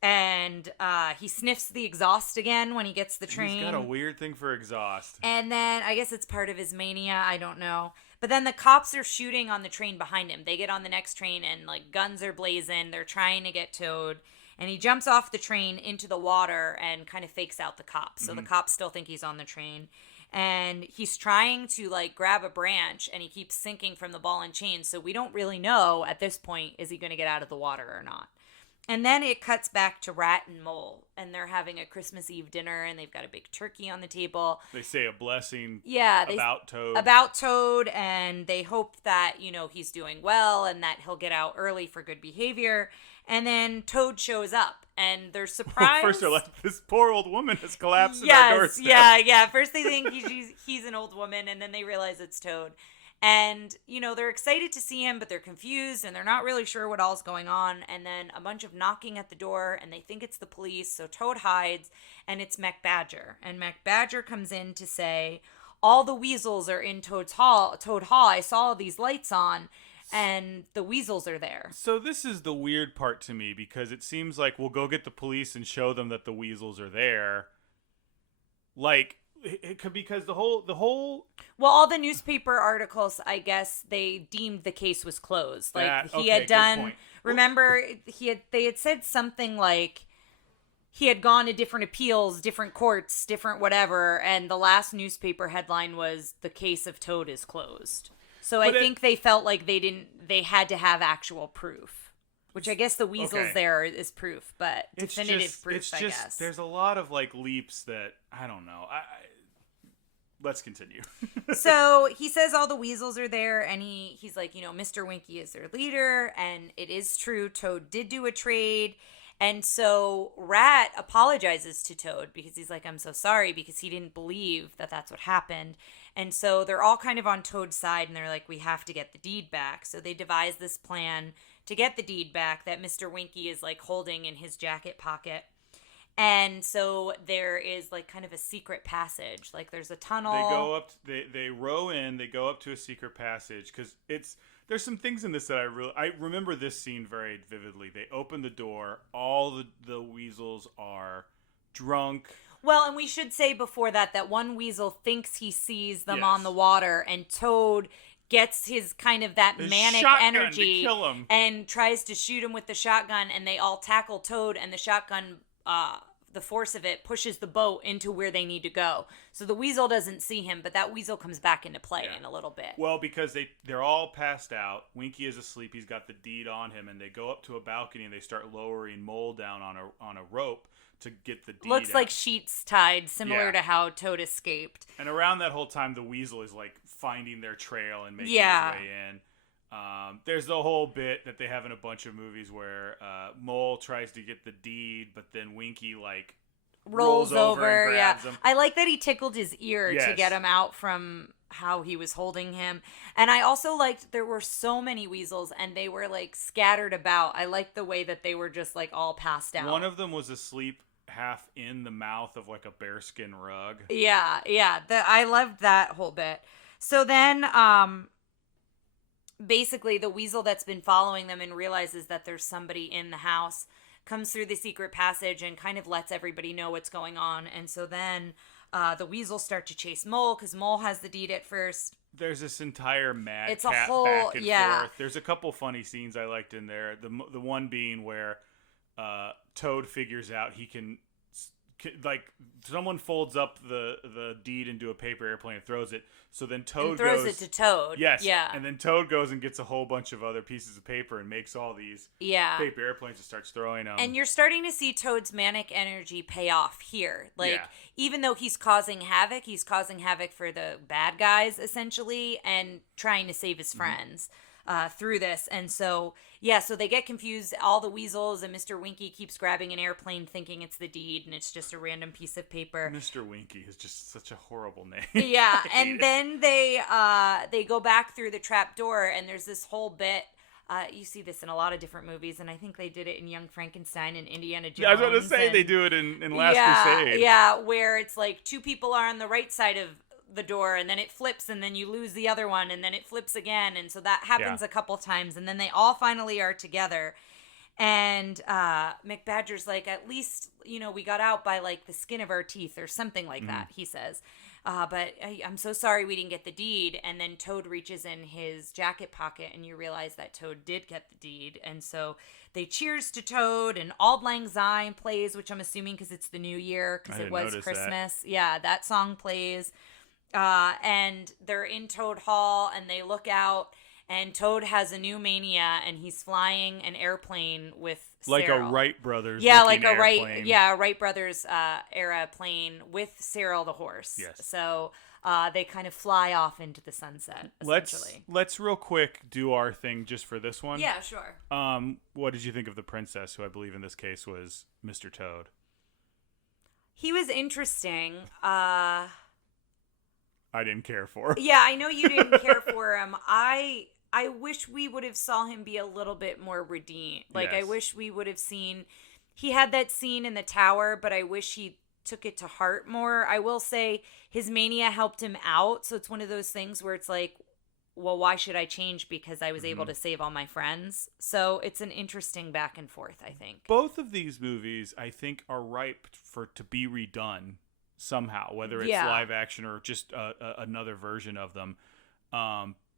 and he sniffs the exhaust again when he gets the train. He's got a weird thing for exhaust. And then, I guess it's part of his mania, I don't know. But then the cops are shooting on the train behind him. They get on the next train, and like guns are blazing. They're trying to get Toad. And he jumps off the train into the water and kind of fakes out the cops. So the cops still think he's on the train. And he's trying to, like, grab a branch, and he keeps sinking from the ball and chain. So we don't really know, at this point, is he going to get out of the water or not. And then it cuts back to Rat and Mole, and they're having a Christmas Eve dinner, and they've got a big turkey on the table. They say a blessing about Toad. About Toad, and they hope that, you know, he's doing well, and that he'll get out early for good behavior. And then Toad shows up, and they're surprised. First they're like, this poor old woman has collapsed in our doorstep. Yeah. First they think he's an old woman, and then they realize it's Toad. And, you know, they're excited to see him, but they're confused, and they're not really sure what all's going on. And then a bunch of knocking at the door, and they think it's the police, so Toad hides, and it's MacBadger. And MacBadger comes in to say, all the weasels are in Toad Hall. I saw these lights on. And the weasels are there. So this is the weird part to me, because it seems like we'll go get the police and show them that the weasels are there. Like, it could, because the whole well, all the newspaper articles, I guess, they deemed the case was closed. Like he had done. Remember, they had said something like he had gone to different appeals, different courts, different whatever, and the last newspaper headline was "The case of Toad is closed." So I think they felt like they had to have actual proof, which I guess the weasels there is proof, but definitive proof, I guess. There's a lot of like leaps that, I don't know. Let's continue. So he says all the weasels are there, and he's like, you know, Mr. Winky is their leader, and it is true, Toad did do a trade. And so Rat apologizes to Toad because he's like, I'm so sorry, because he didn't believe that that's what happened. And so they're all kind of on Toad's side, and they're like, we have to get the deed back. So they devise this plan to get the deed back that Mr. Winky is like holding in his jacket pocket. And so there is like kind of a secret passage. Like there's a tunnel. They go up, they row in, they go up to a secret passage, because there's some things in this that I remember this scene very vividly. They open the door, all the weasels are drunk. Well, and we should say before that one weasel thinks he sees them on the water, and Toad gets his kind of that manic energy to kill him, and tries to shoot him with the shotgun, and they all tackle Toad, and the shotgun, the force of it pushes the boat into where they need to go. So the weasel doesn't see him, but that weasel comes back into play in a little bit. Well, because they're all passed out. Winky is asleep. He's got the deed on him, and they go up to a balcony and they start lowering Mole down on a rope to get the deed Looks out. like sheets tied, similar to how Toad escaped. And around that whole time, the weasel is like finding their trail and making his way in. There's the whole bit that they have in a bunch of movies where Mole tries to get the deed, but then Winky like rolls over and grabs him. I like that he tickled his ear to get him out from how he was holding him. And I also liked there were so many weasels, and they were like scattered about. I liked the way that they were just like all passed out. One of them was asleep half in the mouth of like a bearskin rug. Yeah. I loved that whole bit. So then, basically the weasel that's been following them and realizes that there's somebody in the house comes through the secret passage and kind of lets everybody know what's going on. And so then the weasels start to chase Mole because Mole has the deed at first. There's this entire mad It's cat a whole back and forth. There's a couple funny scenes I liked in there. The one being where Toad figures out he can, like, someone folds up the deed into a paper airplane and throws it. So then Toad throws it to Toad. Yes. Yeah. And then Toad goes and gets a whole bunch of other pieces of paper and makes all these paper airplanes and starts throwing them. And you're starting to see Toad's manic energy pay off here. Like, even though he's causing havoc for the bad guys, essentially, and trying to save his friends. Through this. And so, so they get confused. All the weasels and Mr. Winky keeps grabbing an airplane thinking it's the deed and it's just a random piece of paper. Mr. Winky is just such a horrible name. Yeah, and then they go back through the trap door and there's this whole bit. You see this in a lot of different movies, and I think they did it in Young Frankenstein and Indiana Jones. Yeah, I was going to say they do it in Last Crusade. Yeah, where it's like two people are on the right side of the door and then it flips and then you lose the other one and then it flips again, and so that happens a couple times and then they all finally are together, and McBadger's like, at least, you know, we got out by like the skin of our teeth or something like that, he says, but I'm so sorry we didn't get the deed. And then Toad reaches in his jacket pocket and you realize that Toad did get the deed, and so they cheers to Toad and Auld Lang Syne plays, which I'm assuming because it's the new year because it was Christmas. That song plays. And they're in Toad Hall and they look out and Toad has a new mania and he's flying an airplane with like Cyril. A Wright Brothers Wright Brothers era plane with Cyril the horse. Yes. So they kind of fly off into the sunset, essentially. Let's real quick do our thing just for this one. Yeah, sure. What did you think of the princess, who I believe in this case was Mr. Toad? He was interesting. I didn't care for. Yeah, I know you didn't care for him. I wish we would have saw him be a little bit more redeemed. Like, yes. I wish we would have seen... He had that scene in the tower, but I wish he took it to heart more. I will say his mania helped him out, so it's one of those things where it's like, well, why should I change because I was able to save all my friends? So it's an interesting back and forth, I think. Both of these movies, I think, are ripe to be redone somehow, whether it's live action or just another version of them,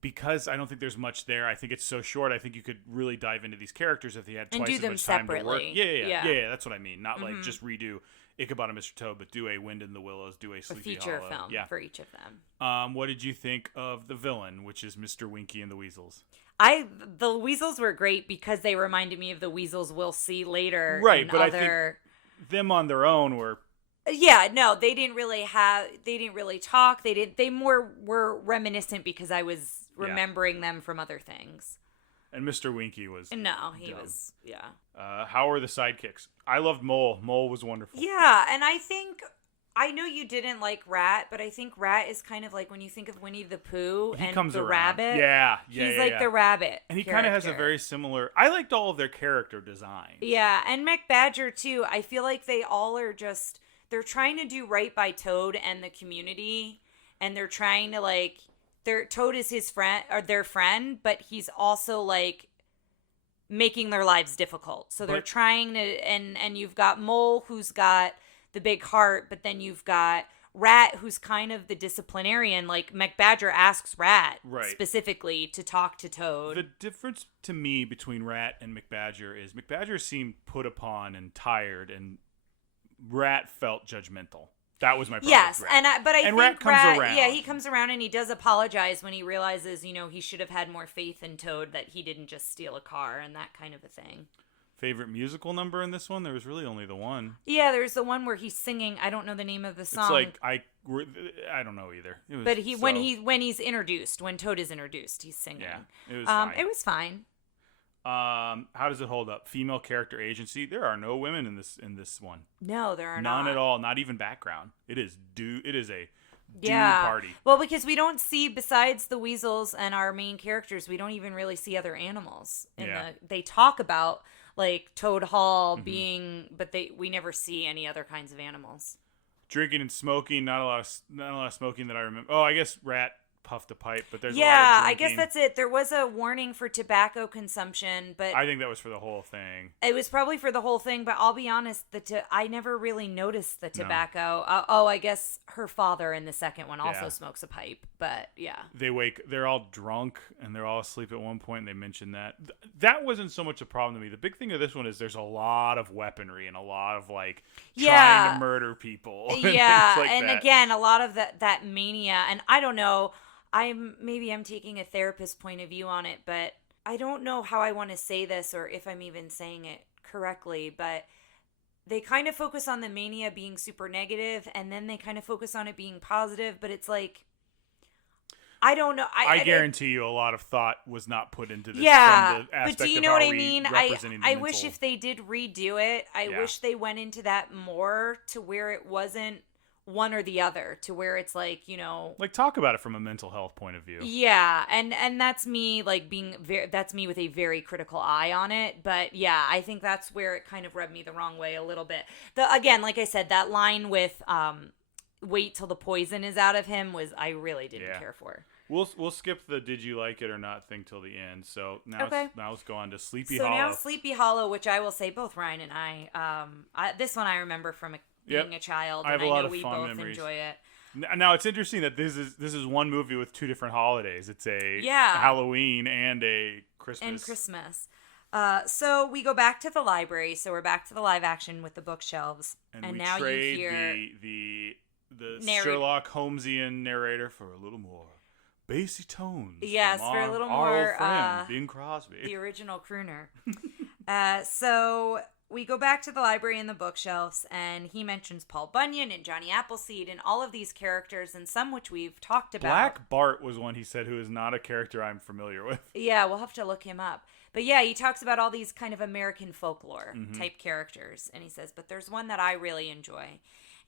because I don't think there's much there. I think it's so short. I think you could really dive into these characters if they had twice as much time to work. Yeah, that's what I mean. Not like just redo Ichabod and Mr. Toad, but do a Wind in the Willows, do a Sleepy Hollow. A feature film for each of them. What did you think of the villain, which is Mr. Winky and the Weasels? The Weasels were great because they reminded me of the Weasels we'll see later. Right, but I think them on their own were... Yeah, no, they didn't really talk. They more were reminiscent because I was remembering them from other things. And Mr. Winky was... No, he was, how are the sidekicks? I loved Mole. Mole was wonderful. Yeah, and I know you didn't like Rat, but I think Rat is kind of like when you think of Winnie the Pooh and the rabbit. Yeah. He's like the rabbit. And he kind of has a very similar... I liked all of their character designs. Yeah, and McBadger, too. I feel like they all are just... They're trying to do right by Toad and the community, and they're trying to, like... Toad is his friend, or their friend, but he's also, like, making their lives difficult. So they're trying to... And you've got Mole, who's got the big heart, but then you've got Rat, who's kind of the disciplinarian. Like, McBadger asks Rat specifically to talk to Toad. The difference to me between Rat and McBadger is McBadger seemed put upon and tired, and Rat felt judgmental. That was my problem. Yes, with Rat. but I think Rat comes around. Yeah, he comes around and he does apologize when he realizes, he should have had more faith in Toad, that he didn't just steal a car and that kind of a thing. Favorite musical number in this one? There was really only the one. Yeah, there's the one where he's singing. I don't know the name of the song. It's like I don't know either. It was but when he's introduced, when Toad is introduced, he's singing. Yeah, it was fine. It was fine. How does it hold up? Female character agency. There are no women in this one. No, there are none at all. Not even background. It is a dude party. Well, because we don't see, besides the weasels and our main characters, we don't even really see other animals. They talk about like Toad Hall being, but we never see any other kinds of animals. Drinking and smoking. Not a lot of smoking that I remember. Oh, I guess Rat puffed a pipe, but there's a Yeah, lot of I guess drinking. that's it. There was a warning for tobacco consumption, but I think that was for the whole thing. it was probably for the whole thing. But I'll be honest, I never really noticed the No. tobacco. I guess her father in the second one also Yeah. smokes a pipe, but yeah. They're all drunk and they're all asleep at one point, and they mentioned that. That wasn't so much a problem to me. The big thing of this one is there's a lot of weaponry and a lot of like trying to murder people. Yeah, like and that. again, a lot of that mania, and I don't know. I'm taking a therapist point of view on it, but I don't know how I want to say this or if I'm even saying it correctly, but they kind of focus on the mania being super negative, and then they kind of focus on it being positive, but it's like, I don't know. I guarantee you a lot of thought was not put into this. Yeah, from the aspect but do you of know how what I we mean? representing the I wish mental- if they did redo it, I wish they went into that more to where it wasn't one or the other, to where it's like, like talk about it from a mental health point of view. Yeah, and that's me like being that's me with a very critical eye on it, but yeah, I think that's where it kind of rubbed me the wrong way a little bit. Again, like I said, that line with wait till the poison is out of him I really didn't care for. We'll skip the did you like it or not thing till the end. So now let's go on to Sleepy So Hollow. now Sleepy Hollow, which I will say both Ryan and I this one I remember from being a child, and I know we both memories. enjoy it. Now it's interesting that this is one movie with two different holidays. It's a Halloween and a Christmas. So we go back to the library. So we're back to the live action with the bookshelves, and we now trade you hear the Sherlock Holmesian narrator for a little more bassy tones. Yes, from for a little our more old friend, Bing Crosby, the original crooner. So we go back to the library and the bookshelves, and he mentions Paul Bunyan and Johnny Appleseed and all of these characters, and some which we've talked about. Black Bart was one he said who is not a character I'm familiar with. Yeah, we'll have to look him up. But yeah, he talks about all these kind of American folklore type characters, and he says, but there's one that I really enjoy.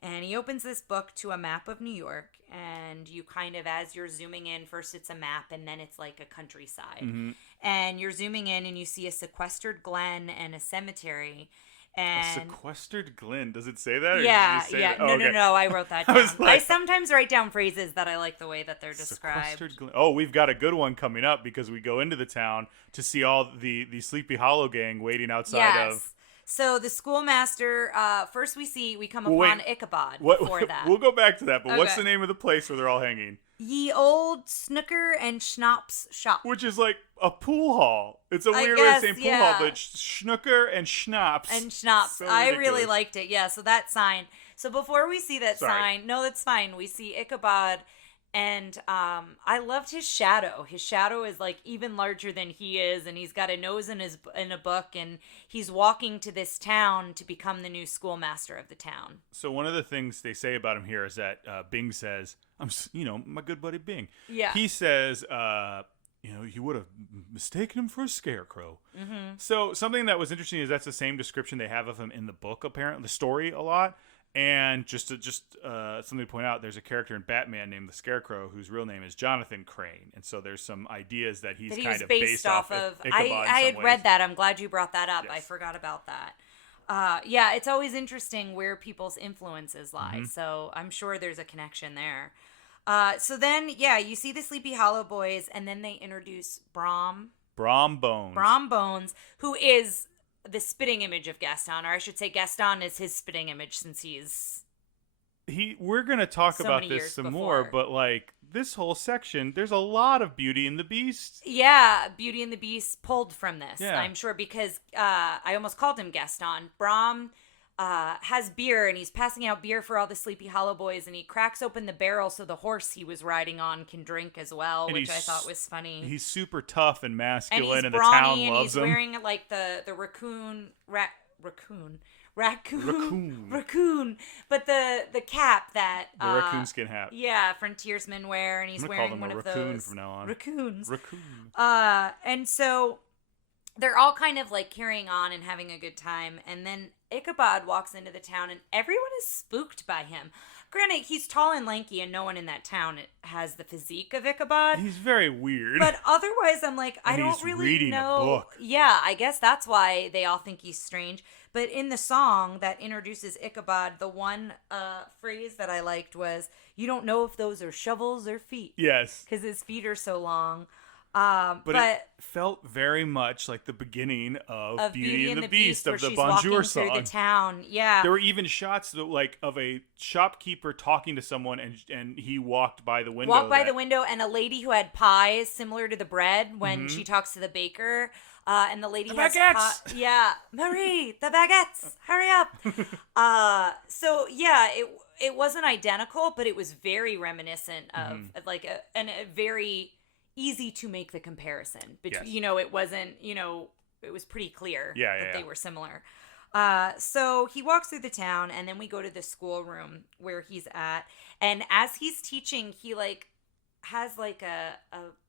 And he opens this book to a map of New York, and you kind of, as you're zooming in, first it's a map, and then it's like a countryside. Mm-hmm. And you're zooming in, and you see a sequestered glen and a cemetery. And a sequestered glen? Does it say that? Or yeah, did you yeah. say that? No, I wrote that down. I sometimes write down phrases that I like the way that they're described. Sequestered glen. Oh, we've got a good one coming up because we go into the town to see all the Sleepy Hollow gang waiting outside of... So the schoolmaster, first we come upon Ichabod before that. We'll go back to that, but what's the name of the place where they're all hanging? Ye Old Snooker and Schnapps Shop. Which is like a pool hall. It's a weird way of saying pool hall, but Schnooker and Schnapps. And Schnapps. So I really liked it. Yeah, so that sign. So before we see that Sorry. sign, no, that's fine. We see Ichabod. And I loved his shadow. His shadow is like even larger than he is, and he's got a nose in a book, and he's walking to this town to become the new schoolmaster of the town. So one of the things they say about him here is that Bing says, my good buddy Bing. Yeah. He says, you would have mistaken him for a scarecrow. Mm-hmm. So something that was interesting is that's the same description they have of him in the book, apparently, the story a lot. And just something to point out, there's a character in Batman named the Scarecrow whose real name is Jonathan Crane, and so there's some ideas that he's kind of based off of. I had read that. I'm glad you brought that up. Yes. I forgot about that. Yeah, it's always interesting where people's influences lie. Mm-hmm. So I'm sure there's a connection there. So then, you see the Sleepy Hollow boys, and then they introduce Brom Bones, who is the spitting image of Gaston, or I should say Gaston is his spitting image since we're going to talk about this some more, but like this whole section, there's a lot of Beauty and the Beast. Yeah, Beauty and the Beast pulled from this, yeah. I'm sure, because I almost called him Gaston. Brom has beer, and he's passing out beer for all the Sleepy Hollow boys, and he cracks open the barrel so the horse he was riding on can drink as well, which I thought was funny. He's super tough and masculine, and he's the brawny, town and loves he's him. Wearing like the raccoon, but the cap that the raccoon skin hat. Yeah, frontiersmen wear, and he's wearing one of those from now on. Raccoons. Raccoon. And so they're all kind of like carrying on and having a good time, and then Ichabod walks into the town, and everyone is spooked by him. Granted, he's tall and lanky, and no one in that town has the physique of Ichabod. He's very weird. But otherwise, I'm like, I And don't he's really reading a know. book. Yeah, I guess that's why they all think he's strange. But in the song that introduces Ichabod, the one phrase that I liked was, "You don't know if those are shovels or feet." Yes. Because his feet are so long. But it felt very much like the beginning of Beauty and the Beast of the Bonjour song. Through the town, yeah. There were even shots like of a shopkeeper talking to someone, and he walked by the window. The window, and a lady who had pies similar to the bread when she talks to the baker. And the lady has baguettes. Yeah, Marie, the baguettes, hurry up. So yeah, it wasn't identical, but it was very reminiscent of like a very easy to make the comparison. Between, yes. it wasn't, it was pretty clear that they were similar. So he walks through the town, and then we go to the schoolroom where he's at, and as he's teaching, he like has like a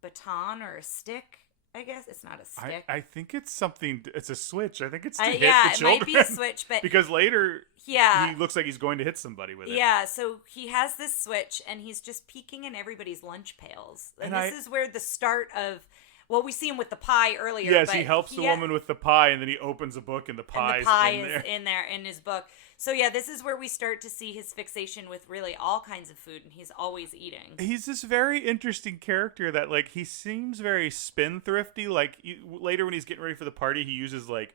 baton or a stick. I guess it's not a stick. I think it's something. It's a switch. I think it's to hit the it children. might be a switch, but because later, he looks like he's going to hit somebody with it. Yeah, so he has this switch, and he's just peeking in everybody's lunch pails, and this is where the start of. Well, we see him with the pie earlier. Yes, he helps the woman with the pie, and then he opens a book, and the pie is in there in his book. So yeah, this is where we start to see his fixation with really all kinds of food, and he's always eating. He's this very interesting character that, like, he seems very spendthrifty. Like, later when he's getting ready for the party, he uses, like,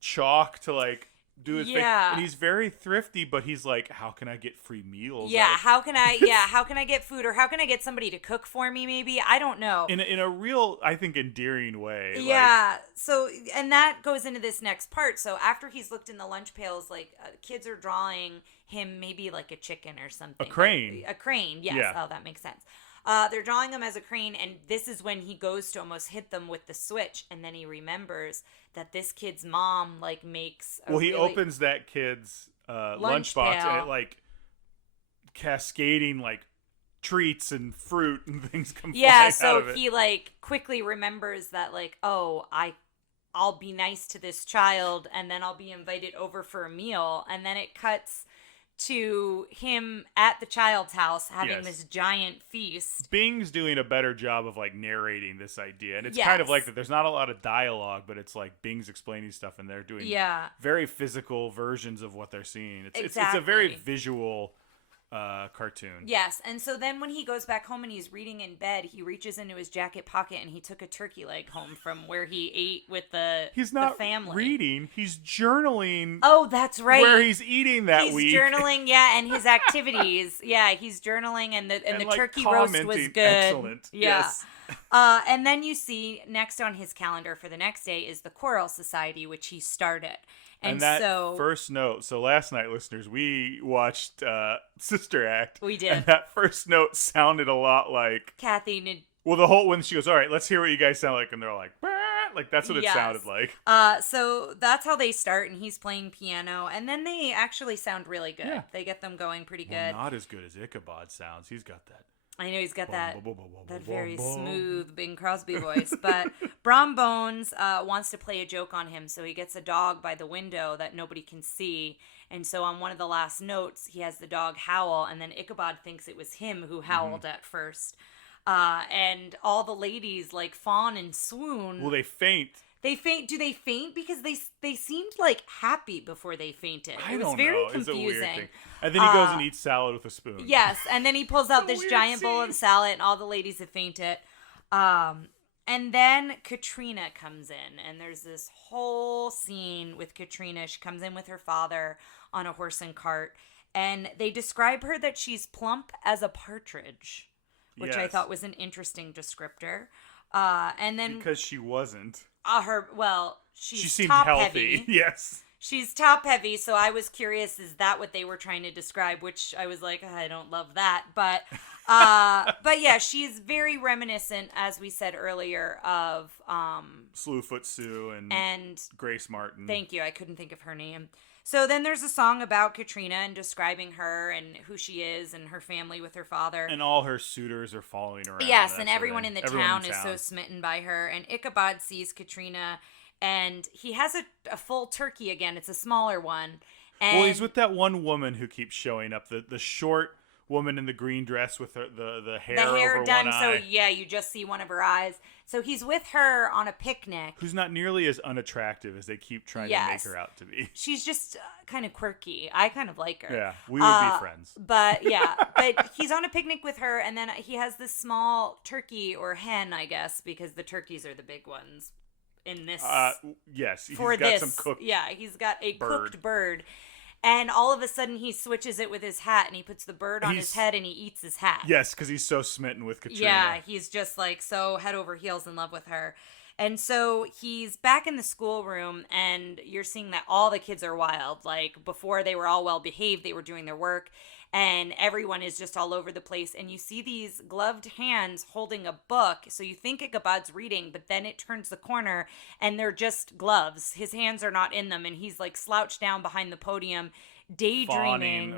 chalk to, like, do his thing. And he's very thrifty, but he's like, how can I get free meals? Yeah, how can I get food, or how can I get somebody to cook for me, maybe? I don't know. In a real, I think, endearing way. Yeah, so, and that goes into this next part. So after he's looked in the lunch pails, like, kids are drawing him maybe like a chicken or something. A crane. A crane, yes. Yeah. Oh, that makes sense. They're drawing him as a crane, and this is when he goes to almost hit them with the switch, and then he remembers that this kid's mom, like, makes he opens that kid's lunchbox, and it, like, cascading, like, treats and fruit and things come flying out of it. Yeah, so he, like, quickly remembers that, like, oh, I'll be nice to this child, and then I'll be invited over for a meal, and then it cuts to him at the child's house having this giant feast. Bing's doing a better job of, like, narrating this idea, and it's kind of like that. There's not a lot of dialogue, but it's like Bing's explaining stuff, and they're doing very physical versions of what they're seeing. It's a very visual cartoon. Yes, and so then when he goes back home and he's reading in bed, he reaches into his jacket pocket and he took a turkey leg home from where he ate with the He's not family. Reading, he's journaling. Oh, that's right. Where he's eating that week. He's journaling, and his activities. He's journaling, and the like, turkey roast was good. Excellent. Yeah. Yes. And then you see next on his calendar for the next day is the Choral Society, which he started. And that first note, so last night, listeners, we watched Sister Act. We did. And that first note sounded a lot like... Kathy. Well, when she goes, all right, let's hear what you guys sound like. And they're like, bah! Like, that's what it sounded like. So that's how they start, and he's playing piano. And then they actually sound really good. Yeah. They get them going pretty good. Not as good as Ichabod sounds. He's got that. I know he's got that very smooth Bing Crosby voice, but Brom Bones wants to play a joke on him, so he gets a dog by the window that nobody can see, and so on one of the last notes, he has the dog howl, and then Ichabod thinks it was him who howled at first, and all the ladies, like, fawn and swoon. Well, they faint. They faint. Do they faint? Because they seemed, like, happy before they fainted. It was very confusing. It's a weird thing. And then he goes and eats salad with a spoon. Yes, and then he pulls out this giant bowl of salad, and all the ladies have fainted. And then Katrina comes in, and there's this whole scene with Katrina. She comes in with her father on a horse and cart, and they describe her that she's plump as a partridge, which I thought was an interesting descriptor. And then because she wasn't. She seemed top healthy. Heavy. Yes. She's top heavy, so I was curious, is that what they were trying to describe? Which I was like, I don't love that. But yeah, she's very reminiscent, as we said earlier, of Slewfoot Sue and Grace Martin. Thank you. I couldn't think of her name. So then there's a song about Katrina and describing her and who she is and her family with her father. And all her suitors are following around. Yes, and everyone in the town is so smitten by her. And Ichabod sees Katrina, and he has a full turkey again. It's a smaller one. And well, he's with that one woman who keeps showing up, the short woman in the green dress with the hair the hair over done one so eye. you just see one of her eyes. So he's with her on a picnic. Who's not nearly as unattractive as they keep trying to make her out to be. She's just kind of quirky. I kind of like her. Yeah, we would be friends. But he's on a picnic with her, and then he has this small turkey or hen, I guess, because the turkeys are the big ones in this. Yes, he's for got this, some cooked. Yeah, he's got a cooked bird. And all of a sudden, he switches it with his hat, and he puts the bird on his head, and he eats his hat. Yes, because he's so smitten with Katrina. Yeah, he's just like so head over heels in love with her. And so he's back in the schoolroom, and you're seeing that all the kids are wild. Like, before they were all well behaved, they were doing their work, and everyone is just all over the place. And you see these gloved hands holding a book. So you think Ichabod's reading, but then it turns the corner, and they're just gloves. His hands are not in them, and he's like slouched down behind the podium, daydreaming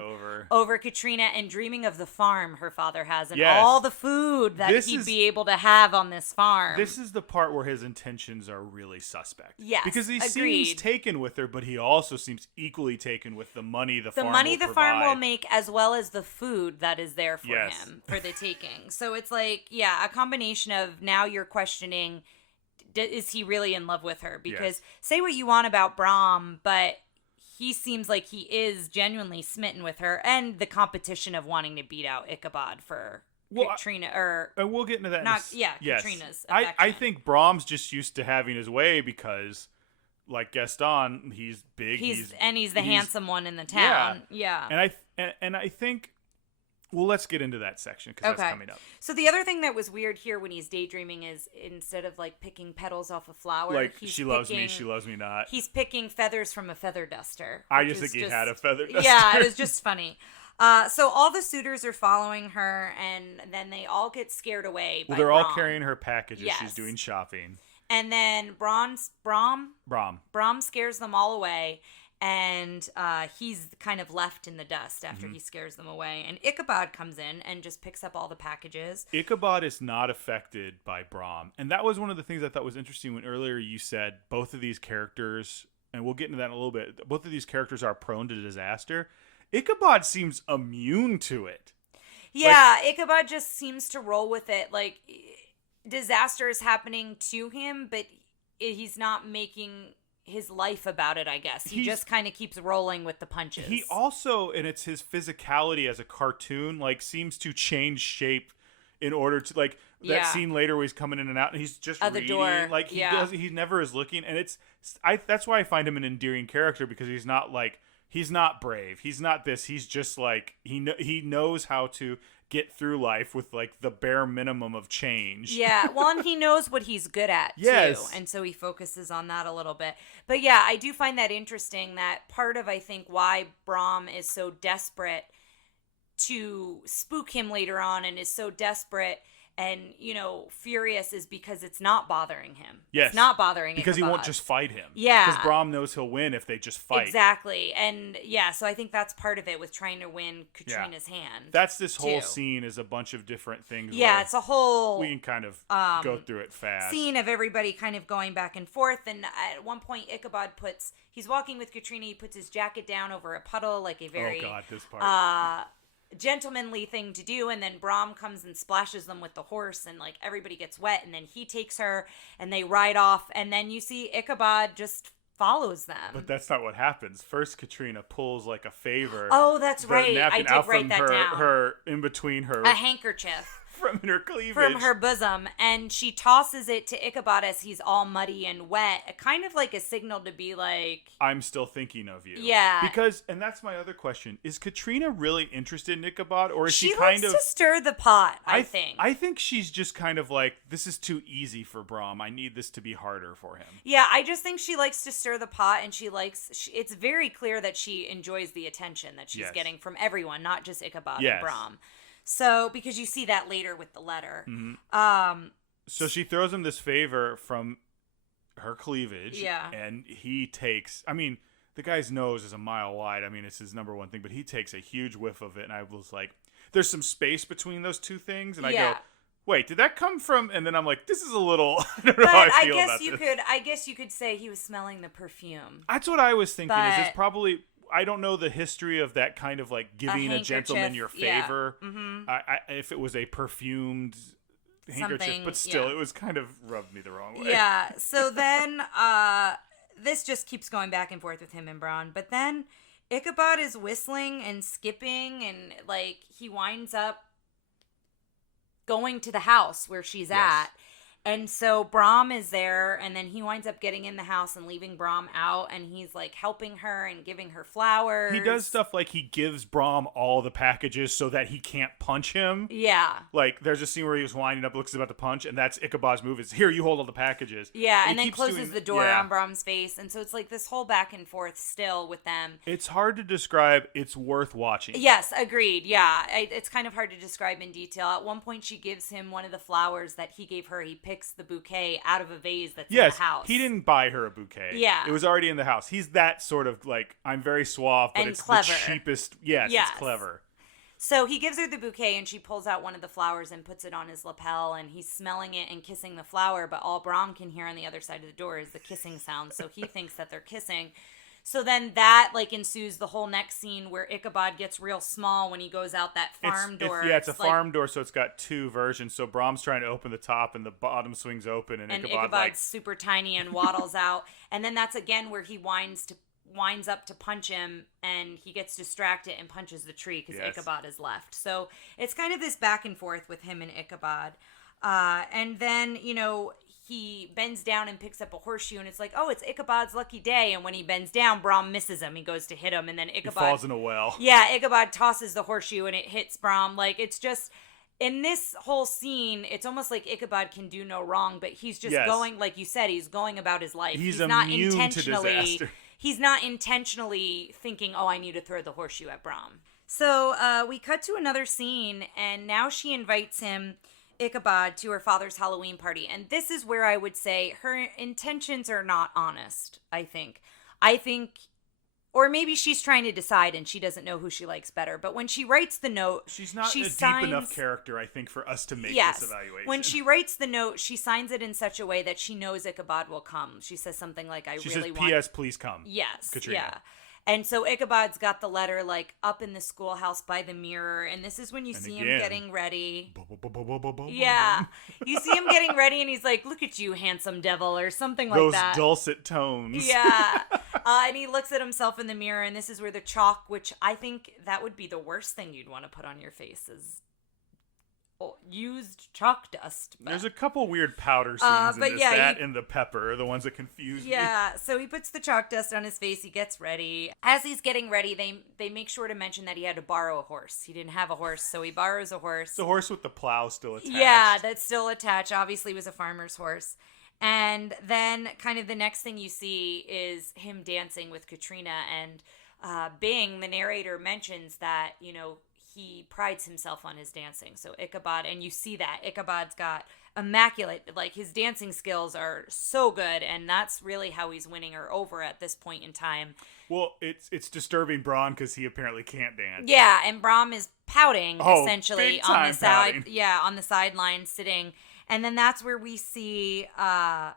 over Katrina and dreaming of the farm her father has and all the food that he'd be able to have on this farm. This is the part where his intentions are really suspect. Yes, because he seems taken with her, but he also seems equally taken with the money the farm will make, as well as the food that is there for him for the taking. So it's like, a combination of now you're questioning, is he really in love with her? Because say what you want about Brahm, but he seems like he is genuinely smitten with her, and the competition of wanting to beat out Ichabod for Katrina, and we'll get into that. Katrina's affection. I think Brahm's just used to having his way because, like Gaston, he's big. He's the handsome one in the town. Yeah. And I think. Well, let's get into that section because that's coming up. So the other thing that was weird here when he's daydreaming is instead of like picking petals off a flower, like she loves me not. He's picking feathers from a feather duster. I just think he had a feather duster. Yeah, it was just funny. So all the suitors are following her, and then they all get scared away. Well, they're all carrying her packages. She's doing shopping. And then Brahm scares them all away. And he's kind of left in the dust after he scares them away. And Ichabod comes in and just picks up all the packages. Ichabod is not affected by Brahm. And that was one of the things I thought was interesting when earlier you said both of these characters, and we'll get into that in a little bit, both of these characters are prone to disaster. Ichabod seems immune to it. Yeah, Ichabod just seems to roll with it. Like, disaster is happening to him, but he's not making his life about it, I guess. He just kind of keeps rolling with the punches. He also, and it's his physicality as a cartoon, like, seems to change shape in order to, like, that scene later where he's coming in and out, and he's just reading. The door. Like, he never is looking, and that's why I find him an endearing character, because he's not, like, he's not brave. He's not this. He's just, like, he knows how to get through life with, like, the bare minimum of change. Yeah, well, and he knows what he's good at, too, and so he focuses on that a little bit. But yeah, I do find that interesting, that part of, I think, why Brahm is so desperate to spook him later on and is so desperate and, furious is because it's not bothering him. Yes. It's not bothering him. Because he won't just fight him. Yeah. Because Brahm knows he'll win if they just fight. Exactly. And, so I think that's part of it with trying to win Katrina's hand. That's this whole scene is a bunch of different things. Yeah, it's a whole... We can kind of go through it fast. Scene of everybody kind of going back and forth. And at one point, Ichabod he's walking with Katrina, he puts his jacket down over a puddle, like a very... Oh, God, this part. Gentlemanly thing to do, and then Brahm comes and splashes them with the horse, and like everybody gets wet, and then he takes her and they ride off, and then you see Ichabod just follows them. But that's not what happens. First, Katrina pulls like a favor. Oh, that's right. I did write that down. Her in between her a handkerchief. From her cleavage. From her bosom. And she tosses it to Ichabod as he's all muddy and wet. Kind of like a signal to be like... I'm still thinking of you. Yeah. Because, and that's my other question, is Katrina really interested in Ichabod? Or is she kind likes of... to stir the pot, I think. I think she's just kind of like, this is too easy for Brahm. I need this to be harder for him. Yeah, I just think she likes to stir the pot, and it's very clear that she enjoys the attention that she's getting from everyone, not just Ichabod and Brahm. So, because you see that later with the letter. Mm-hmm. So she throws him this favor from her cleavage. Yeah. And he takes, I mean, the guy's nose is a mile wide. I mean, it's his number one thing, but he takes a huge whiff of it. And I was like, there's some space between those two things. And I go, wait, did that come from? And then I'm like, this is a little, I don't know how I feel about this. I guess you could say he was smelling the perfume. That's what I was thinking. Is it's probably... I don't know the history of that kind of like giving a gentleman your favor. Yeah. Mm-hmm. If it was a perfumed handkerchief, Something, but still, it was kind of rubbed me the wrong way. Yeah. So then, this just keeps going back and forth with him and Bronn. But then Ichabod is whistling and skipping, and like he winds up going to the house where she's at. And so Brahm is there, and then he winds up getting in the house and leaving Brahm out, and he's like helping her and giving her flowers. He does stuff like he gives Brahm all the packages so that he can't punch him. Yeah. Like there's a scene where he was winding up, looks about to punch, and that's Ichabod's move. Is here, you hold all the packages. Yeah, and then closes the door on Brahm's face, and so it's like this whole back and forth still with them. It's hard to describe. It's worth watching. Yes, agreed. Yeah, it's kind of hard to describe in detail. At one point, she gives him one of the flowers that he gave her. He picks the bouquet out of a vase that's in the house. He didn't buy her a bouquet. Yeah. It was already in the house. He's that sort of like, I'm very suave, but and it's clever. The cheapest. Yes, it's clever. So he gives her the bouquet, and she pulls out one of the flowers and puts it on his lapel, and he's smelling it and kissing the flower, but all Brahm can hear on the other side of the door is the kissing sound, so he thinks that they're kissing. So then that, like, ensues the whole next scene where Ichabod gets real small when he goes out that farm door. It's a farm door, so it's got two versions. So Brahm's trying to open the top, and the bottom swings open, and Ichabod's super tiny and waddles out. And then that's again where he winds up to punch him, and he gets distracted and punches the tree because Ichabod is left. So it's kind of this back and forth with him and Ichabod. And then, he bends down and picks up a horseshoe, and it's like, oh, it's Ichabod's lucky day. And when he bends down, Brahm misses him. He goes to hit him, and then Ichabod falls in a well. Yeah, Ichabod tosses the horseshoe, and it hits Brahm. Like, it's just, in this whole scene, it's almost like Ichabod can do no wrong, but he's just going, like you said, he's going about his life. He's not intentionally to disaster. He's not intentionally thinking, oh, I need to throw the horseshoe at Brahm. So we cut to another scene, and now she invites him, Ichabod, to her father's Halloween party. And this is where I would say her intentions are not honest, I think. Or maybe she's trying to decide and she doesn't know who she likes better. But when she writes the note, she's not a deep enough character, I think, for us to make this evaluation. When she writes the note, she signs it in such a way that she knows Ichabod will come. She says something like, She says, P.S. please come. Yes. Katrina. Yeah. And so Ichabod's got the letter, like, up in the schoolhouse by the mirror, and this is when you see him getting ready. Yeah. You see him getting ready, and he's like, look at you, handsome devil, or something like that. Those dulcet tones. Yeah. And he looks at himself in the mirror, and this is where the chalk, which I think that would be the worst thing you'd want to put on your face, is used chalk dust. There's a couple weird powder scenes in this. And the pepper are the ones that confuse me. Yeah, so he puts the chalk dust on his face. He gets ready. As he's getting ready, they make sure to mention that he had to borrow a horse. He didn't have a horse, so he borrows a horse. The horse with the plow still attached. Yeah, that's still attached. Obviously, it was a farmer's horse. And then kind of the next thing you see is him dancing with Katrina. And Bing, the narrator, mentions that, he prides himself on his dancing. So Ichabod, and you see that Ichabod's got immaculate, like his dancing skills are so good, and that's really how he's winning her over at this point in time. Well, it's disturbing Bronn because he apparently can't dance. Yeah, and Brahm is pouting essentially on the side. Pouting. Yeah, on the sideline sitting, and then that's where we see Does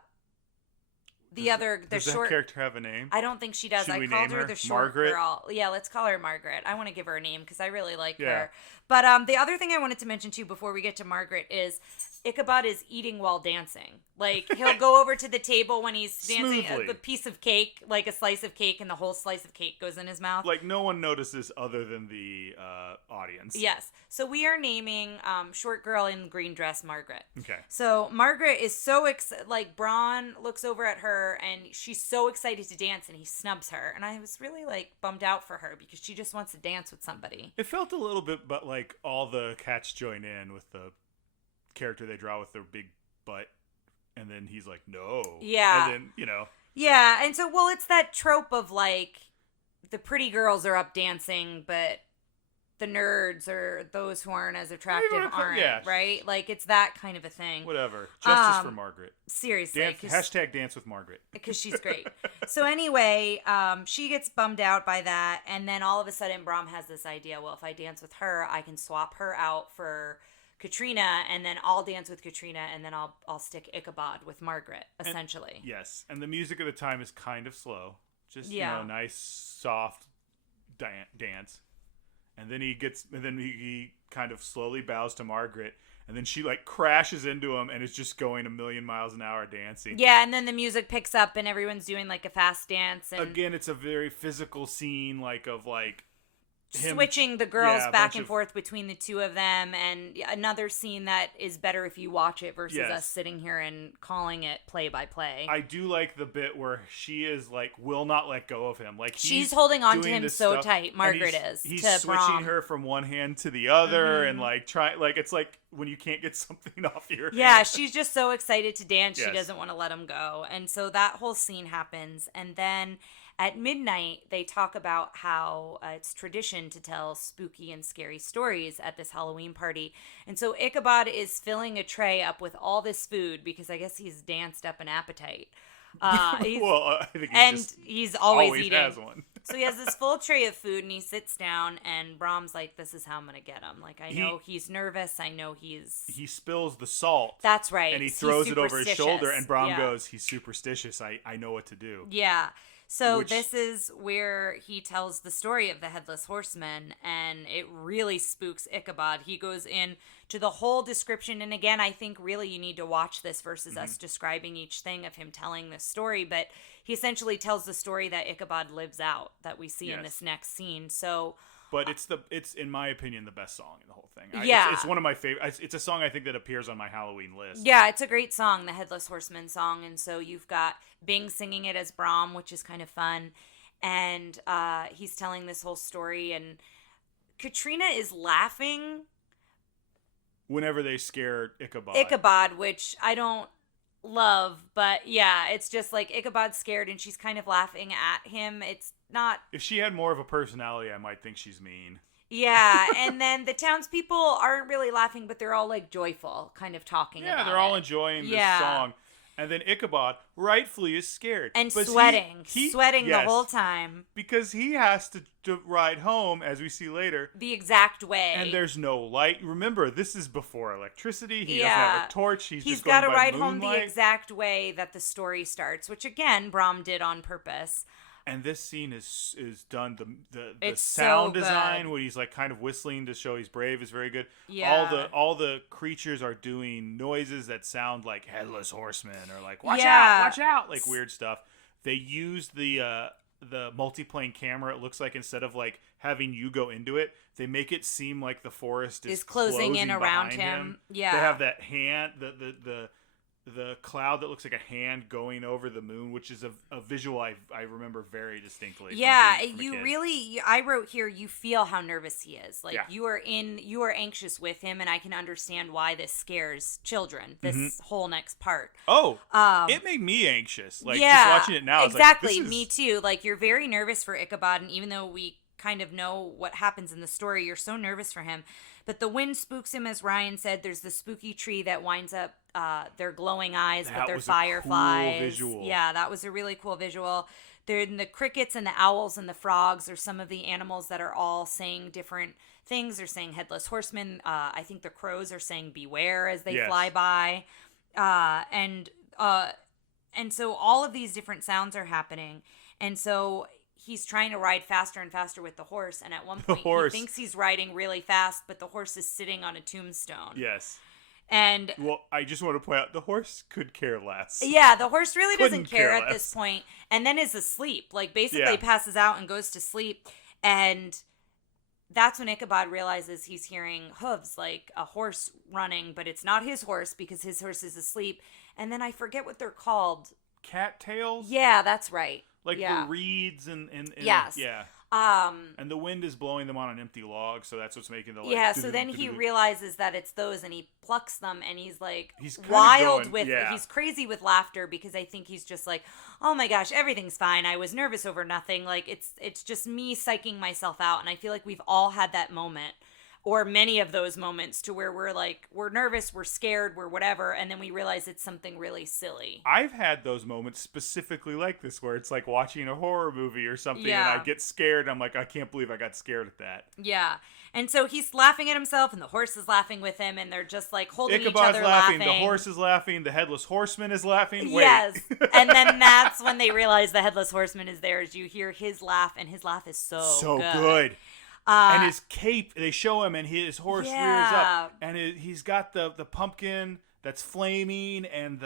short that character have a name? I don't think she does. Should I we called name her the short Margaret? girl. Yeah, let's call her Margaret. I want to give her a name because I really like her. But the other thing I wanted to mention too before we get to Margaret is Ichabod is eating while dancing. Like, he'll go over to the table when he's dancing, a piece of cake, like a slice of cake, and the whole slice of cake goes in his mouth. Like, no one notices other than the audience. Yes. So we are naming short girl in green dress Margaret. Okay. So Margaret is so like, Bronn looks over at her, and she's so excited to dance, and he snubs her. And I was really, like, bummed out for her because she just wants to dance with somebody. It felt a little bit, but like all the cats join in with the character they draw with their big butt, and then he's like, no. Yeah. And then, Yeah, and so, well, it's that trope of, like, the pretty girls are up dancing, but the nerds or those who aren't as attractive aren't, right? Like, it's that kind of a thing. Whatever. Justice for Margaret. Seriously. Hashtag dance with Margaret. Because she's great. So anyway, she gets bummed out by that, and then all of a sudden, Brahm has this idea, well, if I dance with her, I can swap her out for Katrina, and then I'll dance with Katrina, and then I'll stick Ichabod with Margaret, essentially. Yes, and the music at the time is kind of slow. Just, nice, soft, dance. And then he kind of slowly bows to Margaret, and then she like crashes into him and is just going a million miles an hour dancing. Yeah, and then the music picks up and everyone's doing like a fast dance. And again, it's a very physical scene, like of like him switching the girls back and forth between the two of them, and another scene that is better if you watch it versus us sitting here and calling it play by play. I do like the bit where she is like will not let go of him. Like she's holding on to him so tight. Margaret is. He's to switching Brom. her from one hand to the other, and like it's like when you can't get something off your hand. She's just so excited to dance. She doesn't want to let him go, and so that whole scene happens, and then. At midnight, they talk about how it's tradition to tell spooky and scary stories at this Halloween party. And so Ichabod is filling a tray up with all this food because I guess he's danced up an appetite. I think he's always eating. Has one. So he has this full tray of food, and he sits down, and Brom's like, this is how I'm going to get him. Like, I know he's nervous. I know He spills the salt. That's right. And he throws it over his shoulder, and Brom goes, he's superstitious. I know what to do. Yeah. So this is where he tells the story of the Headless Horseman, and it really spooks Ichabod. He goes in to the whole description, and again, I think really you need to watch this versus us describing each thing of him telling this story, but he essentially tells the story that Ichabod lives out that we see in this next scene. So... But it's in my opinion the best song in the whole thing. It's one of my favorite. It's a song I think that appears on my Halloween list. Yeah, it's a great song, the Headless Horseman song, and so you've got Bing singing it as Brom, which is kind of fun, and he's telling this whole story, and Katrina is laughing whenever they scare Ichabod. Ichabod, which I don't love, but yeah, it's just like Ichabod's scared, and she's kind of laughing at him. It's not. If she had more of a personality, I might think she's mean. Yeah, and then the townspeople aren't really laughing, but they're all like joyful, kind of talking about it. Yeah, they're all enjoying this song. And then Ichabod rightfully is scared. And sweating. Sweating the whole time. Because he has to ride home, as we see later. The exact way. And there's no light. Remember, this is before electricity. He doesn't have a torch. He's got to ride home the exact way that the story starts, which again, Brom did on purpose. And this scene is done. The sound design when he's like kind of whistling to show he's brave is very good. Yeah. All the creatures are doing noises that sound like Headless Horseman or like watch out, like weird stuff. They use the multiplane camera. It looks like instead of like having you go into it, they make it seem like the forest is closing in around him. Yeah. They have that hand the cloud that looks like a hand going over the moon, which is a visual I remember very distinctly. Yeah, you really, I wrote here, you feel how nervous he is. Like you are anxious with him, and I can understand why this scares children, this whole next part. Oh, it made me anxious. Like just watching it now. Exactly, like, me too. Like you're very nervous for Ichabod, and even though we kind of know what happens in the story, you're so nervous for him. But the wind spooks him, as Ryan said. There's the spooky tree that winds up their glowing eyes with their fireflies. Cool visual. Yeah, that was a really cool visual. The crickets and the owls and the frogs are some of the animals that are all saying different things. They're saying Headless Horseman. I think the crows are saying beware as they fly by. And so all of these different sounds are happening. And so he's trying to ride faster and faster with the horse, and at one point he thinks he's riding really fast, but the horse is sitting on a tombstone. Yes. And I just want to point out the horse could care less. Yeah, the horse really doesn't care at this point, and then is asleep. Like basically passes out and goes to sleep, and that's when Ichabod realizes he's hearing hooves, like a horse running, but it's not his horse because his horse is asleep. And then I forget what they're called. Cattails? Yeah, that's right. Like the reeds and yes. Yeah. And the wind is blowing them on an empty log, so that's what's making the like. Yeah, so then he realizes that it's those, and he plucks them, and he's like wild he's crazy with laughter because I think he's just like, oh my gosh, everything's fine. I was nervous over nothing. Like it's just me psyching myself out, and I feel like we've all had that moment or many of those moments to where we're nervous, we're scared, we're whatever, and then we realize it's something really silly. I've had those moments specifically like this where it's like watching a horror movie or something and Yeah. I get scared and I'm like, I can't believe I got scared at that. Yeah. And so he's laughing at himself and the horse is laughing with him and they're just like holding Ichabod's each other laughing, the horse is laughing, the headless horseman is laughing. Wait. Yes. And then that's when they realize the headless horseman is there, as you hear his laugh, and his laugh is so good. And his cape, they show him, and his horse rears up, and he's got the pumpkin that's flaming, and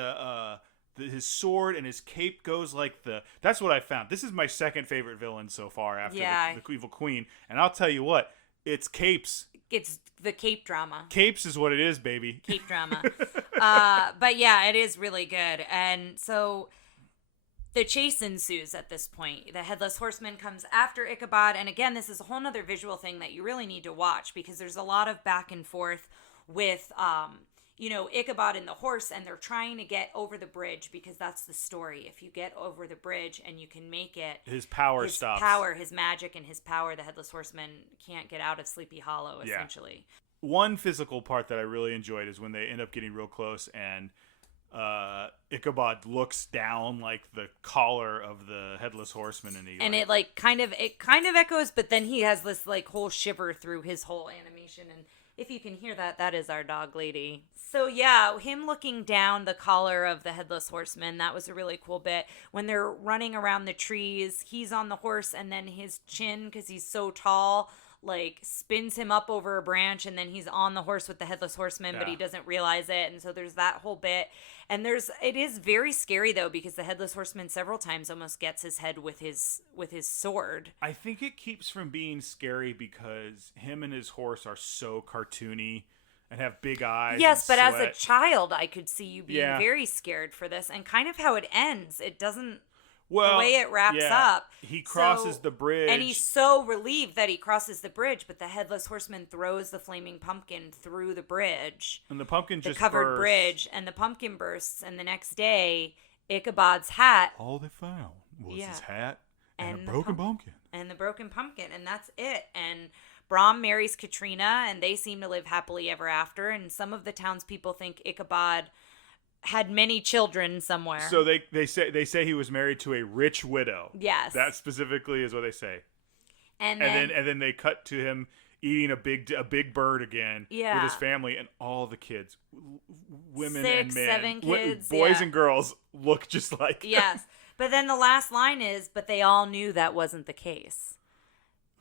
his sword, and his cape goes like that's what I found. This is my second favorite villain so far after the evil queen, and I'll tell you what, it's capes. It's the cape drama. Capes is what it is, baby. Cape drama. But yeah, it is really good. And so the chase ensues at this point. The headless horseman comes after Ichabod. And again, this is a whole nother visual thing that you really need to watch, because there's a lot of back and forth with, Ichabod and the horse, and they're trying to get over the bridge, because that's the story. If you get over the bridge and you can make it, his power stops. His magic and his power, the headless horseman can't get out of Sleepy Hollow, essentially. One physical part that I really enjoyed is when they end up getting real close and Ichabod looks down like the collar of the headless horseman, and it kind of echoes, but then he has this like whole shiver through his whole animation. And if you can hear that, that is our dog lady. So yeah, him looking down the collar of the headless horseman, that was a really cool bit. When they're running around the trees, he's on the horse, and then his chin, because he's so tall, like spins him up over a branch, and then he's on the horse with the headless horseman, but he doesn't realize it. And so there's that whole bit. And it is very scary though, because the headless horseman several times almost gets his head with his sword. I think it keeps from being scary because him and his horse are so cartoony and have big eyes. Yes, but sweat. as a child, I could see you being very scared for this, and kind of how it ends. It doesn't. The way it wraps up. He crosses the bridge. And he's so relieved that he crosses the bridge, but the headless horseman throws the flaming pumpkin through the bridge. And the pumpkin just covered bursts. Bridge, and the pumpkin bursts, and the next day, Ichabod's hat. All they found was his hat and a broken pumpkin. And the broken pumpkin, and that's it. And Brom marries Katrina, and they seem to live happily ever after, and some of the townspeople think Ichabod had many children somewhere. So they say he was married to a rich widow. Yes. That specifically is what they say. And then they cut to him eating a big bird again with his family, and all the kids, women and men, 7 kids, boys and girls, look just like Yes. But then the last line is, but they all knew that wasn't the case.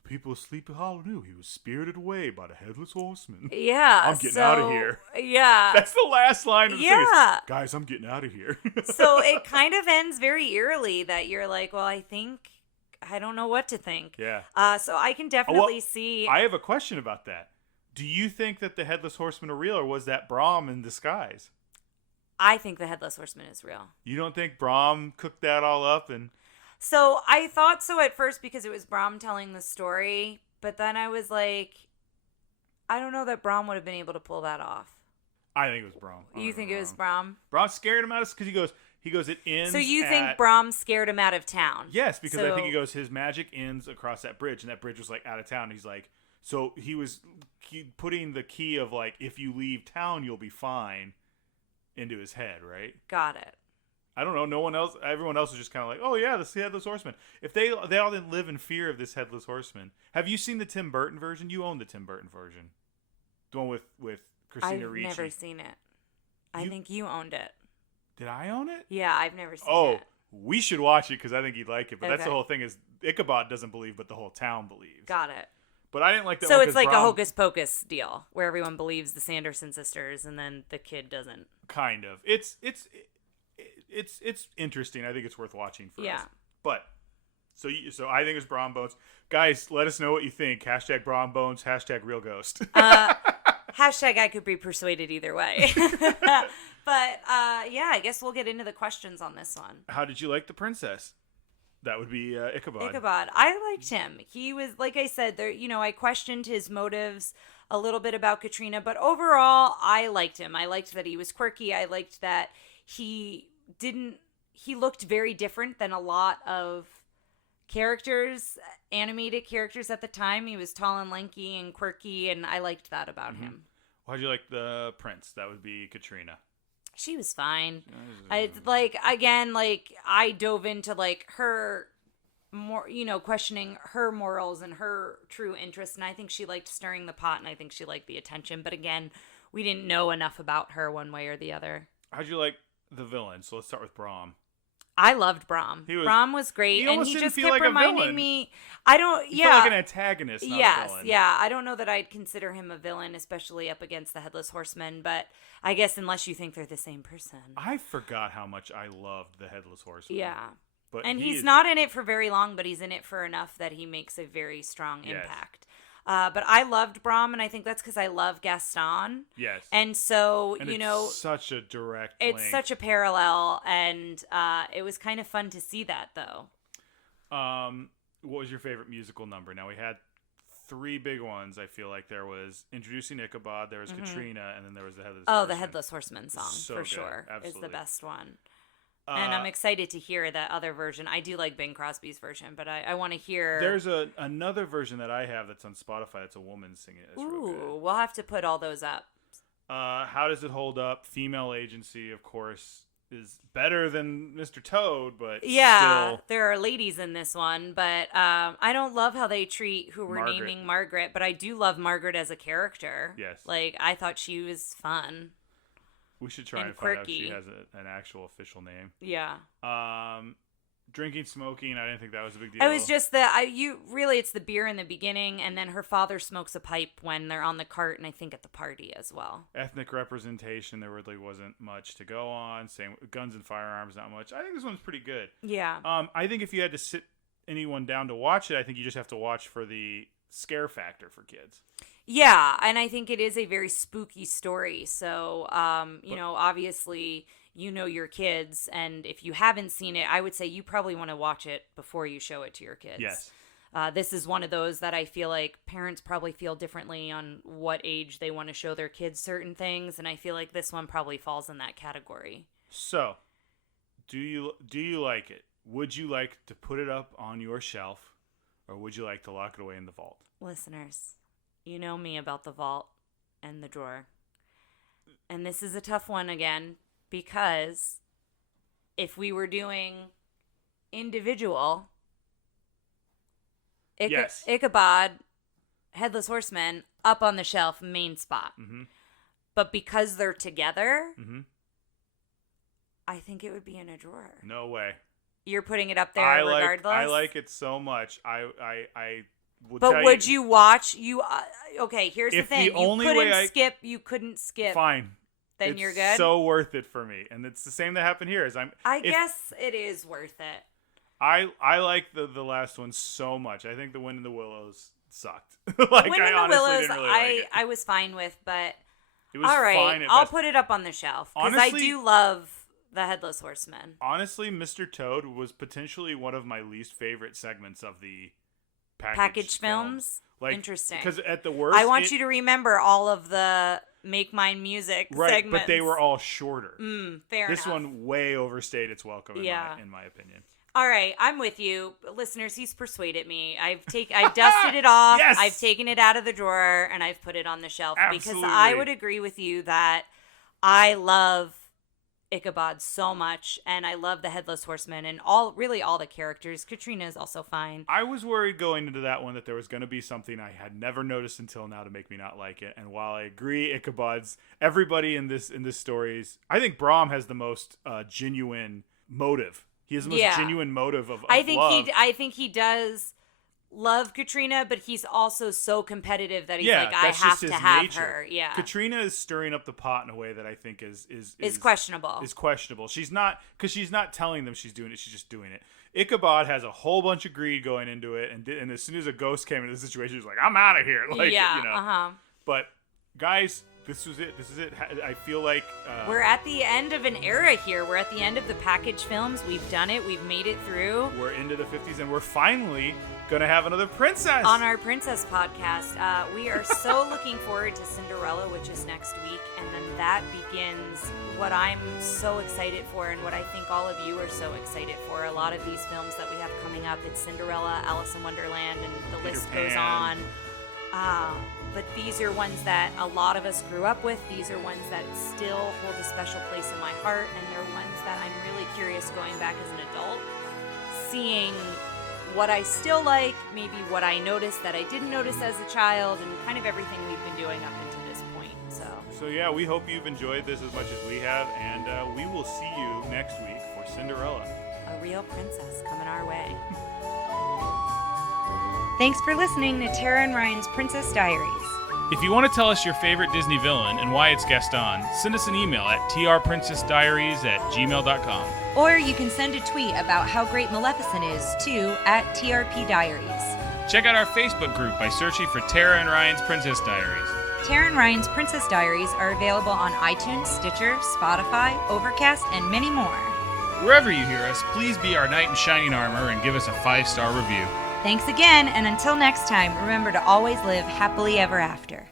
People of Sleepy Hollow knew he was spirited away by the headless horseman. Yeah. I'm getting out of here. Yeah. That's the last line of the series. Guys, I'm getting out of here. So it kind of ends very eerily that you're like, well, I don't know what to think. Yeah. So I can definitely see. I have a question about that. Do you think that the headless horseman are real, or was that Brom in disguise? I think the headless horseman is real. You don't think Brom cooked that all up and... So I thought so at first because it was Brom telling the story, but then I was like, I don't know that Brom would have been able to pull that off. I think it was Brom. You think it was Brom? Brom scared him out of, because he goes, it ends. So you think Brom scared him out of town? Yes, because I think he goes, his magic ends across that bridge, and that bridge was like out of town. He's like, so he was putting the key of like, if you leave town, you'll be fine, into his head, right? Got it. I don't know. No one else. Everyone else is just kind of like, oh yeah, this headless horseman. If they all didn't live in fear of this headless horseman. Have you seen the Tim Burton version? You own the Tim Burton version, the one with Christina Ricci. I've never seen it. I think you owned it. Did I own it? Yeah, I've never seen it. Oh, we should watch it because I think you'd like it. But that's Okay. the whole thing is Ichabod doesn't believe, but the whole town believes. Got it. But I didn't like that. So one it's like Brom, a hocus pocus deal where everyone believes the Sanderson sisters and then the kid doesn't. Kind of. It's interesting. I think it's worth watching for us. But so I think it's Brom Bones. Guys, let us know what you think. # Brom Bones. # Real Ghost. # I could be persuaded either way. But yeah, I guess we'll get into the questions on this one. How did you like the princess? That would be Ichabod. Ichabod. I liked him. He was, like I said, there. I questioned his motives a little bit about Katrina, but overall, I liked him. I liked that he was quirky. I liked that he looked very different than a lot of animated characters at the time. He was tall and lanky and quirky, and I liked that about him. How'd you like the prince? That would be Katrina. She was fine. I dove into like her more, questioning her morals and her true interests, and I think she liked stirring the pot, and I think she liked the attention. But again, we didn't know enough about her one way or the other. How'd you like the villain? So let's start with Brom. I loved Brom. Brom was great, and he just kept like reminding me. He felt like an antagonist, not a villain. Yeah. I don't know that I'd consider him a villain, especially up against the Headless Horseman. But I guess unless you think they're the same person. I forgot how much I loved the Headless Horseman. Yeah, but he's not in it for very long, but he's in it for enough that he makes a very strong impact. But I loved Brom, and I think that's because I love Gaston. Yes. And so, it's such a direct link. It's such a parallel, and it was kind of fun to see that, though. What was your favorite musical number? Now, we had 3 big ones. I feel like there was Introducing Ichabod, there was Katrina, and then there was the Headless Horseman. The Headless Horseman song, so for good. sure, Absolutely. is the best one. And I'm excited to hear that other version. I do like Bing Crosby's version, but I want to hear... There's another version that I have that's on Spotify. That's a woman singing it. It's real good. We'll have to put all those up. How Does It Hold Up? Female agency, of course, is better than Mr. Toad, but still... there are ladies in this one, but I don't love how they treat who we're naming Margaret, but I do love Margaret as a character. Yes. Like, I thought she was fun. We should try and find out if she has an actual official name. Yeah. Drinking, smoking, I didn't think that was a big deal. It was just it's the beer in the beginning, and then her father smokes a pipe when they're on the cart, and I think at the party as well. Ethnic representation, there really wasn't much to go on. Same guns and firearms, not much. I think this one's pretty good. Yeah. I think if you had to sit anyone down to watch it, I think you just have to watch for the scare factor for kids. Yeah, and I think it is a very spooky story. So, obviously, your kids, and if you haven't seen it, I would say you probably want to watch it before you show it to your kids. Yes. This is one of those that I feel like parents probably feel differently on what age they want to show their kids certain things, and I feel like this one probably falls in that category. So, do you like it? Would you like to put it up on your shelf, or would you like to lock it away in the vault? Listeners, you know me about the vault and the drawer. And this is a tough one again, because if we were doing individual, Ichabod, Headless Horseman, up on the shelf, main spot. Mm-hmm. But because they're together, I think it would be in a drawer. No way. You're putting it up there regardless? I like it so much. I would you watch? Okay, here's the thing. You couldn't skip. Fine. Then you're good? It's so worth it for me. And it's the same that happened here. I guess it is worth it. I like the last one so much. I think The Wind in the Willows sucked. Wind in the Willows, I was fine with, but it was all right, fine. I'll put it up on the shelf because I do love the Headless Horseman. Honestly, Mr. Toad was potentially one of my least favorite segments of the package films. Interesting. Because at the worst, I want you to remember all of the Make Mine Music segments. But they were all shorter. Fair enough. This one way overstayed its welcome, in my opinion. All right, I'm with you. Listeners, he's persuaded me. I've dusted it off. Yes! I've taken it out of the drawer, and I've put it on the shelf. Absolutely. Because I would agree with you that I love Ichabod so much, and I love the Headless Horseman and all the characters. Katrina is also fine. I was worried going into that one that there was going to be something I had never noticed until now to make me not like it. And while I agree, Ichabod's everybody in this stories, I think Brom has the most genuine motive. He has the most genuine motive of love. I think he does love Katrina, but he's also so competitive that he's I have to have her. Yeah. Katrina is stirring up the pot in a way that I think is questionable. Is questionable. She's not telling them she's doing it. She's just doing it. Ichabod has a whole bunch of greed going into it, and as soon as a ghost came into the situation, he's like, "I'm out of here." But guys, this was it. This is it. I feel like we're at the end of an era here. We're at the end of the package films. We've done it. We've made it through. We're into the 50s, and we're finally gonna have another princess on our princess podcast. We are so looking forward to Cinderella, which is next week, and then that begins what I'm so excited for, and what I think all of you are so excited for. A lot of these films that we have coming up, it's Cinderella, Alice in Wonderland, and the list goes on. But these are ones that a lot of us grew up with. These are ones that still hold a special place in my heart, and they're ones that I'm really curious going back as an adult, seeing what I still like, maybe what I noticed that I didn't notice as a child, and kind of everything we've been doing up until this point. So yeah, we hope you've enjoyed this as much as we have, and we will see you next week for Cinderella. A real princess coming our way. Thanks for listening to Tara and Ryan's Princess Diaries. If you want to tell us your favorite Disney villain and why it's guest on, send us an email at trprincessdiaries@gmail.com. Or you can send a tweet about how great Maleficent is to @TRPDiaries. Check out our Facebook group by searching for Tara and Ryan's Princess Diaries. Tara and Ryan's Princess Diaries are available on iTunes, Stitcher, Spotify, Overcast, and many more. Wherever you hear us, please be our knight in shining armor and give us a 5-star review. Thanks again, and until next time, remember to always live happily ever after.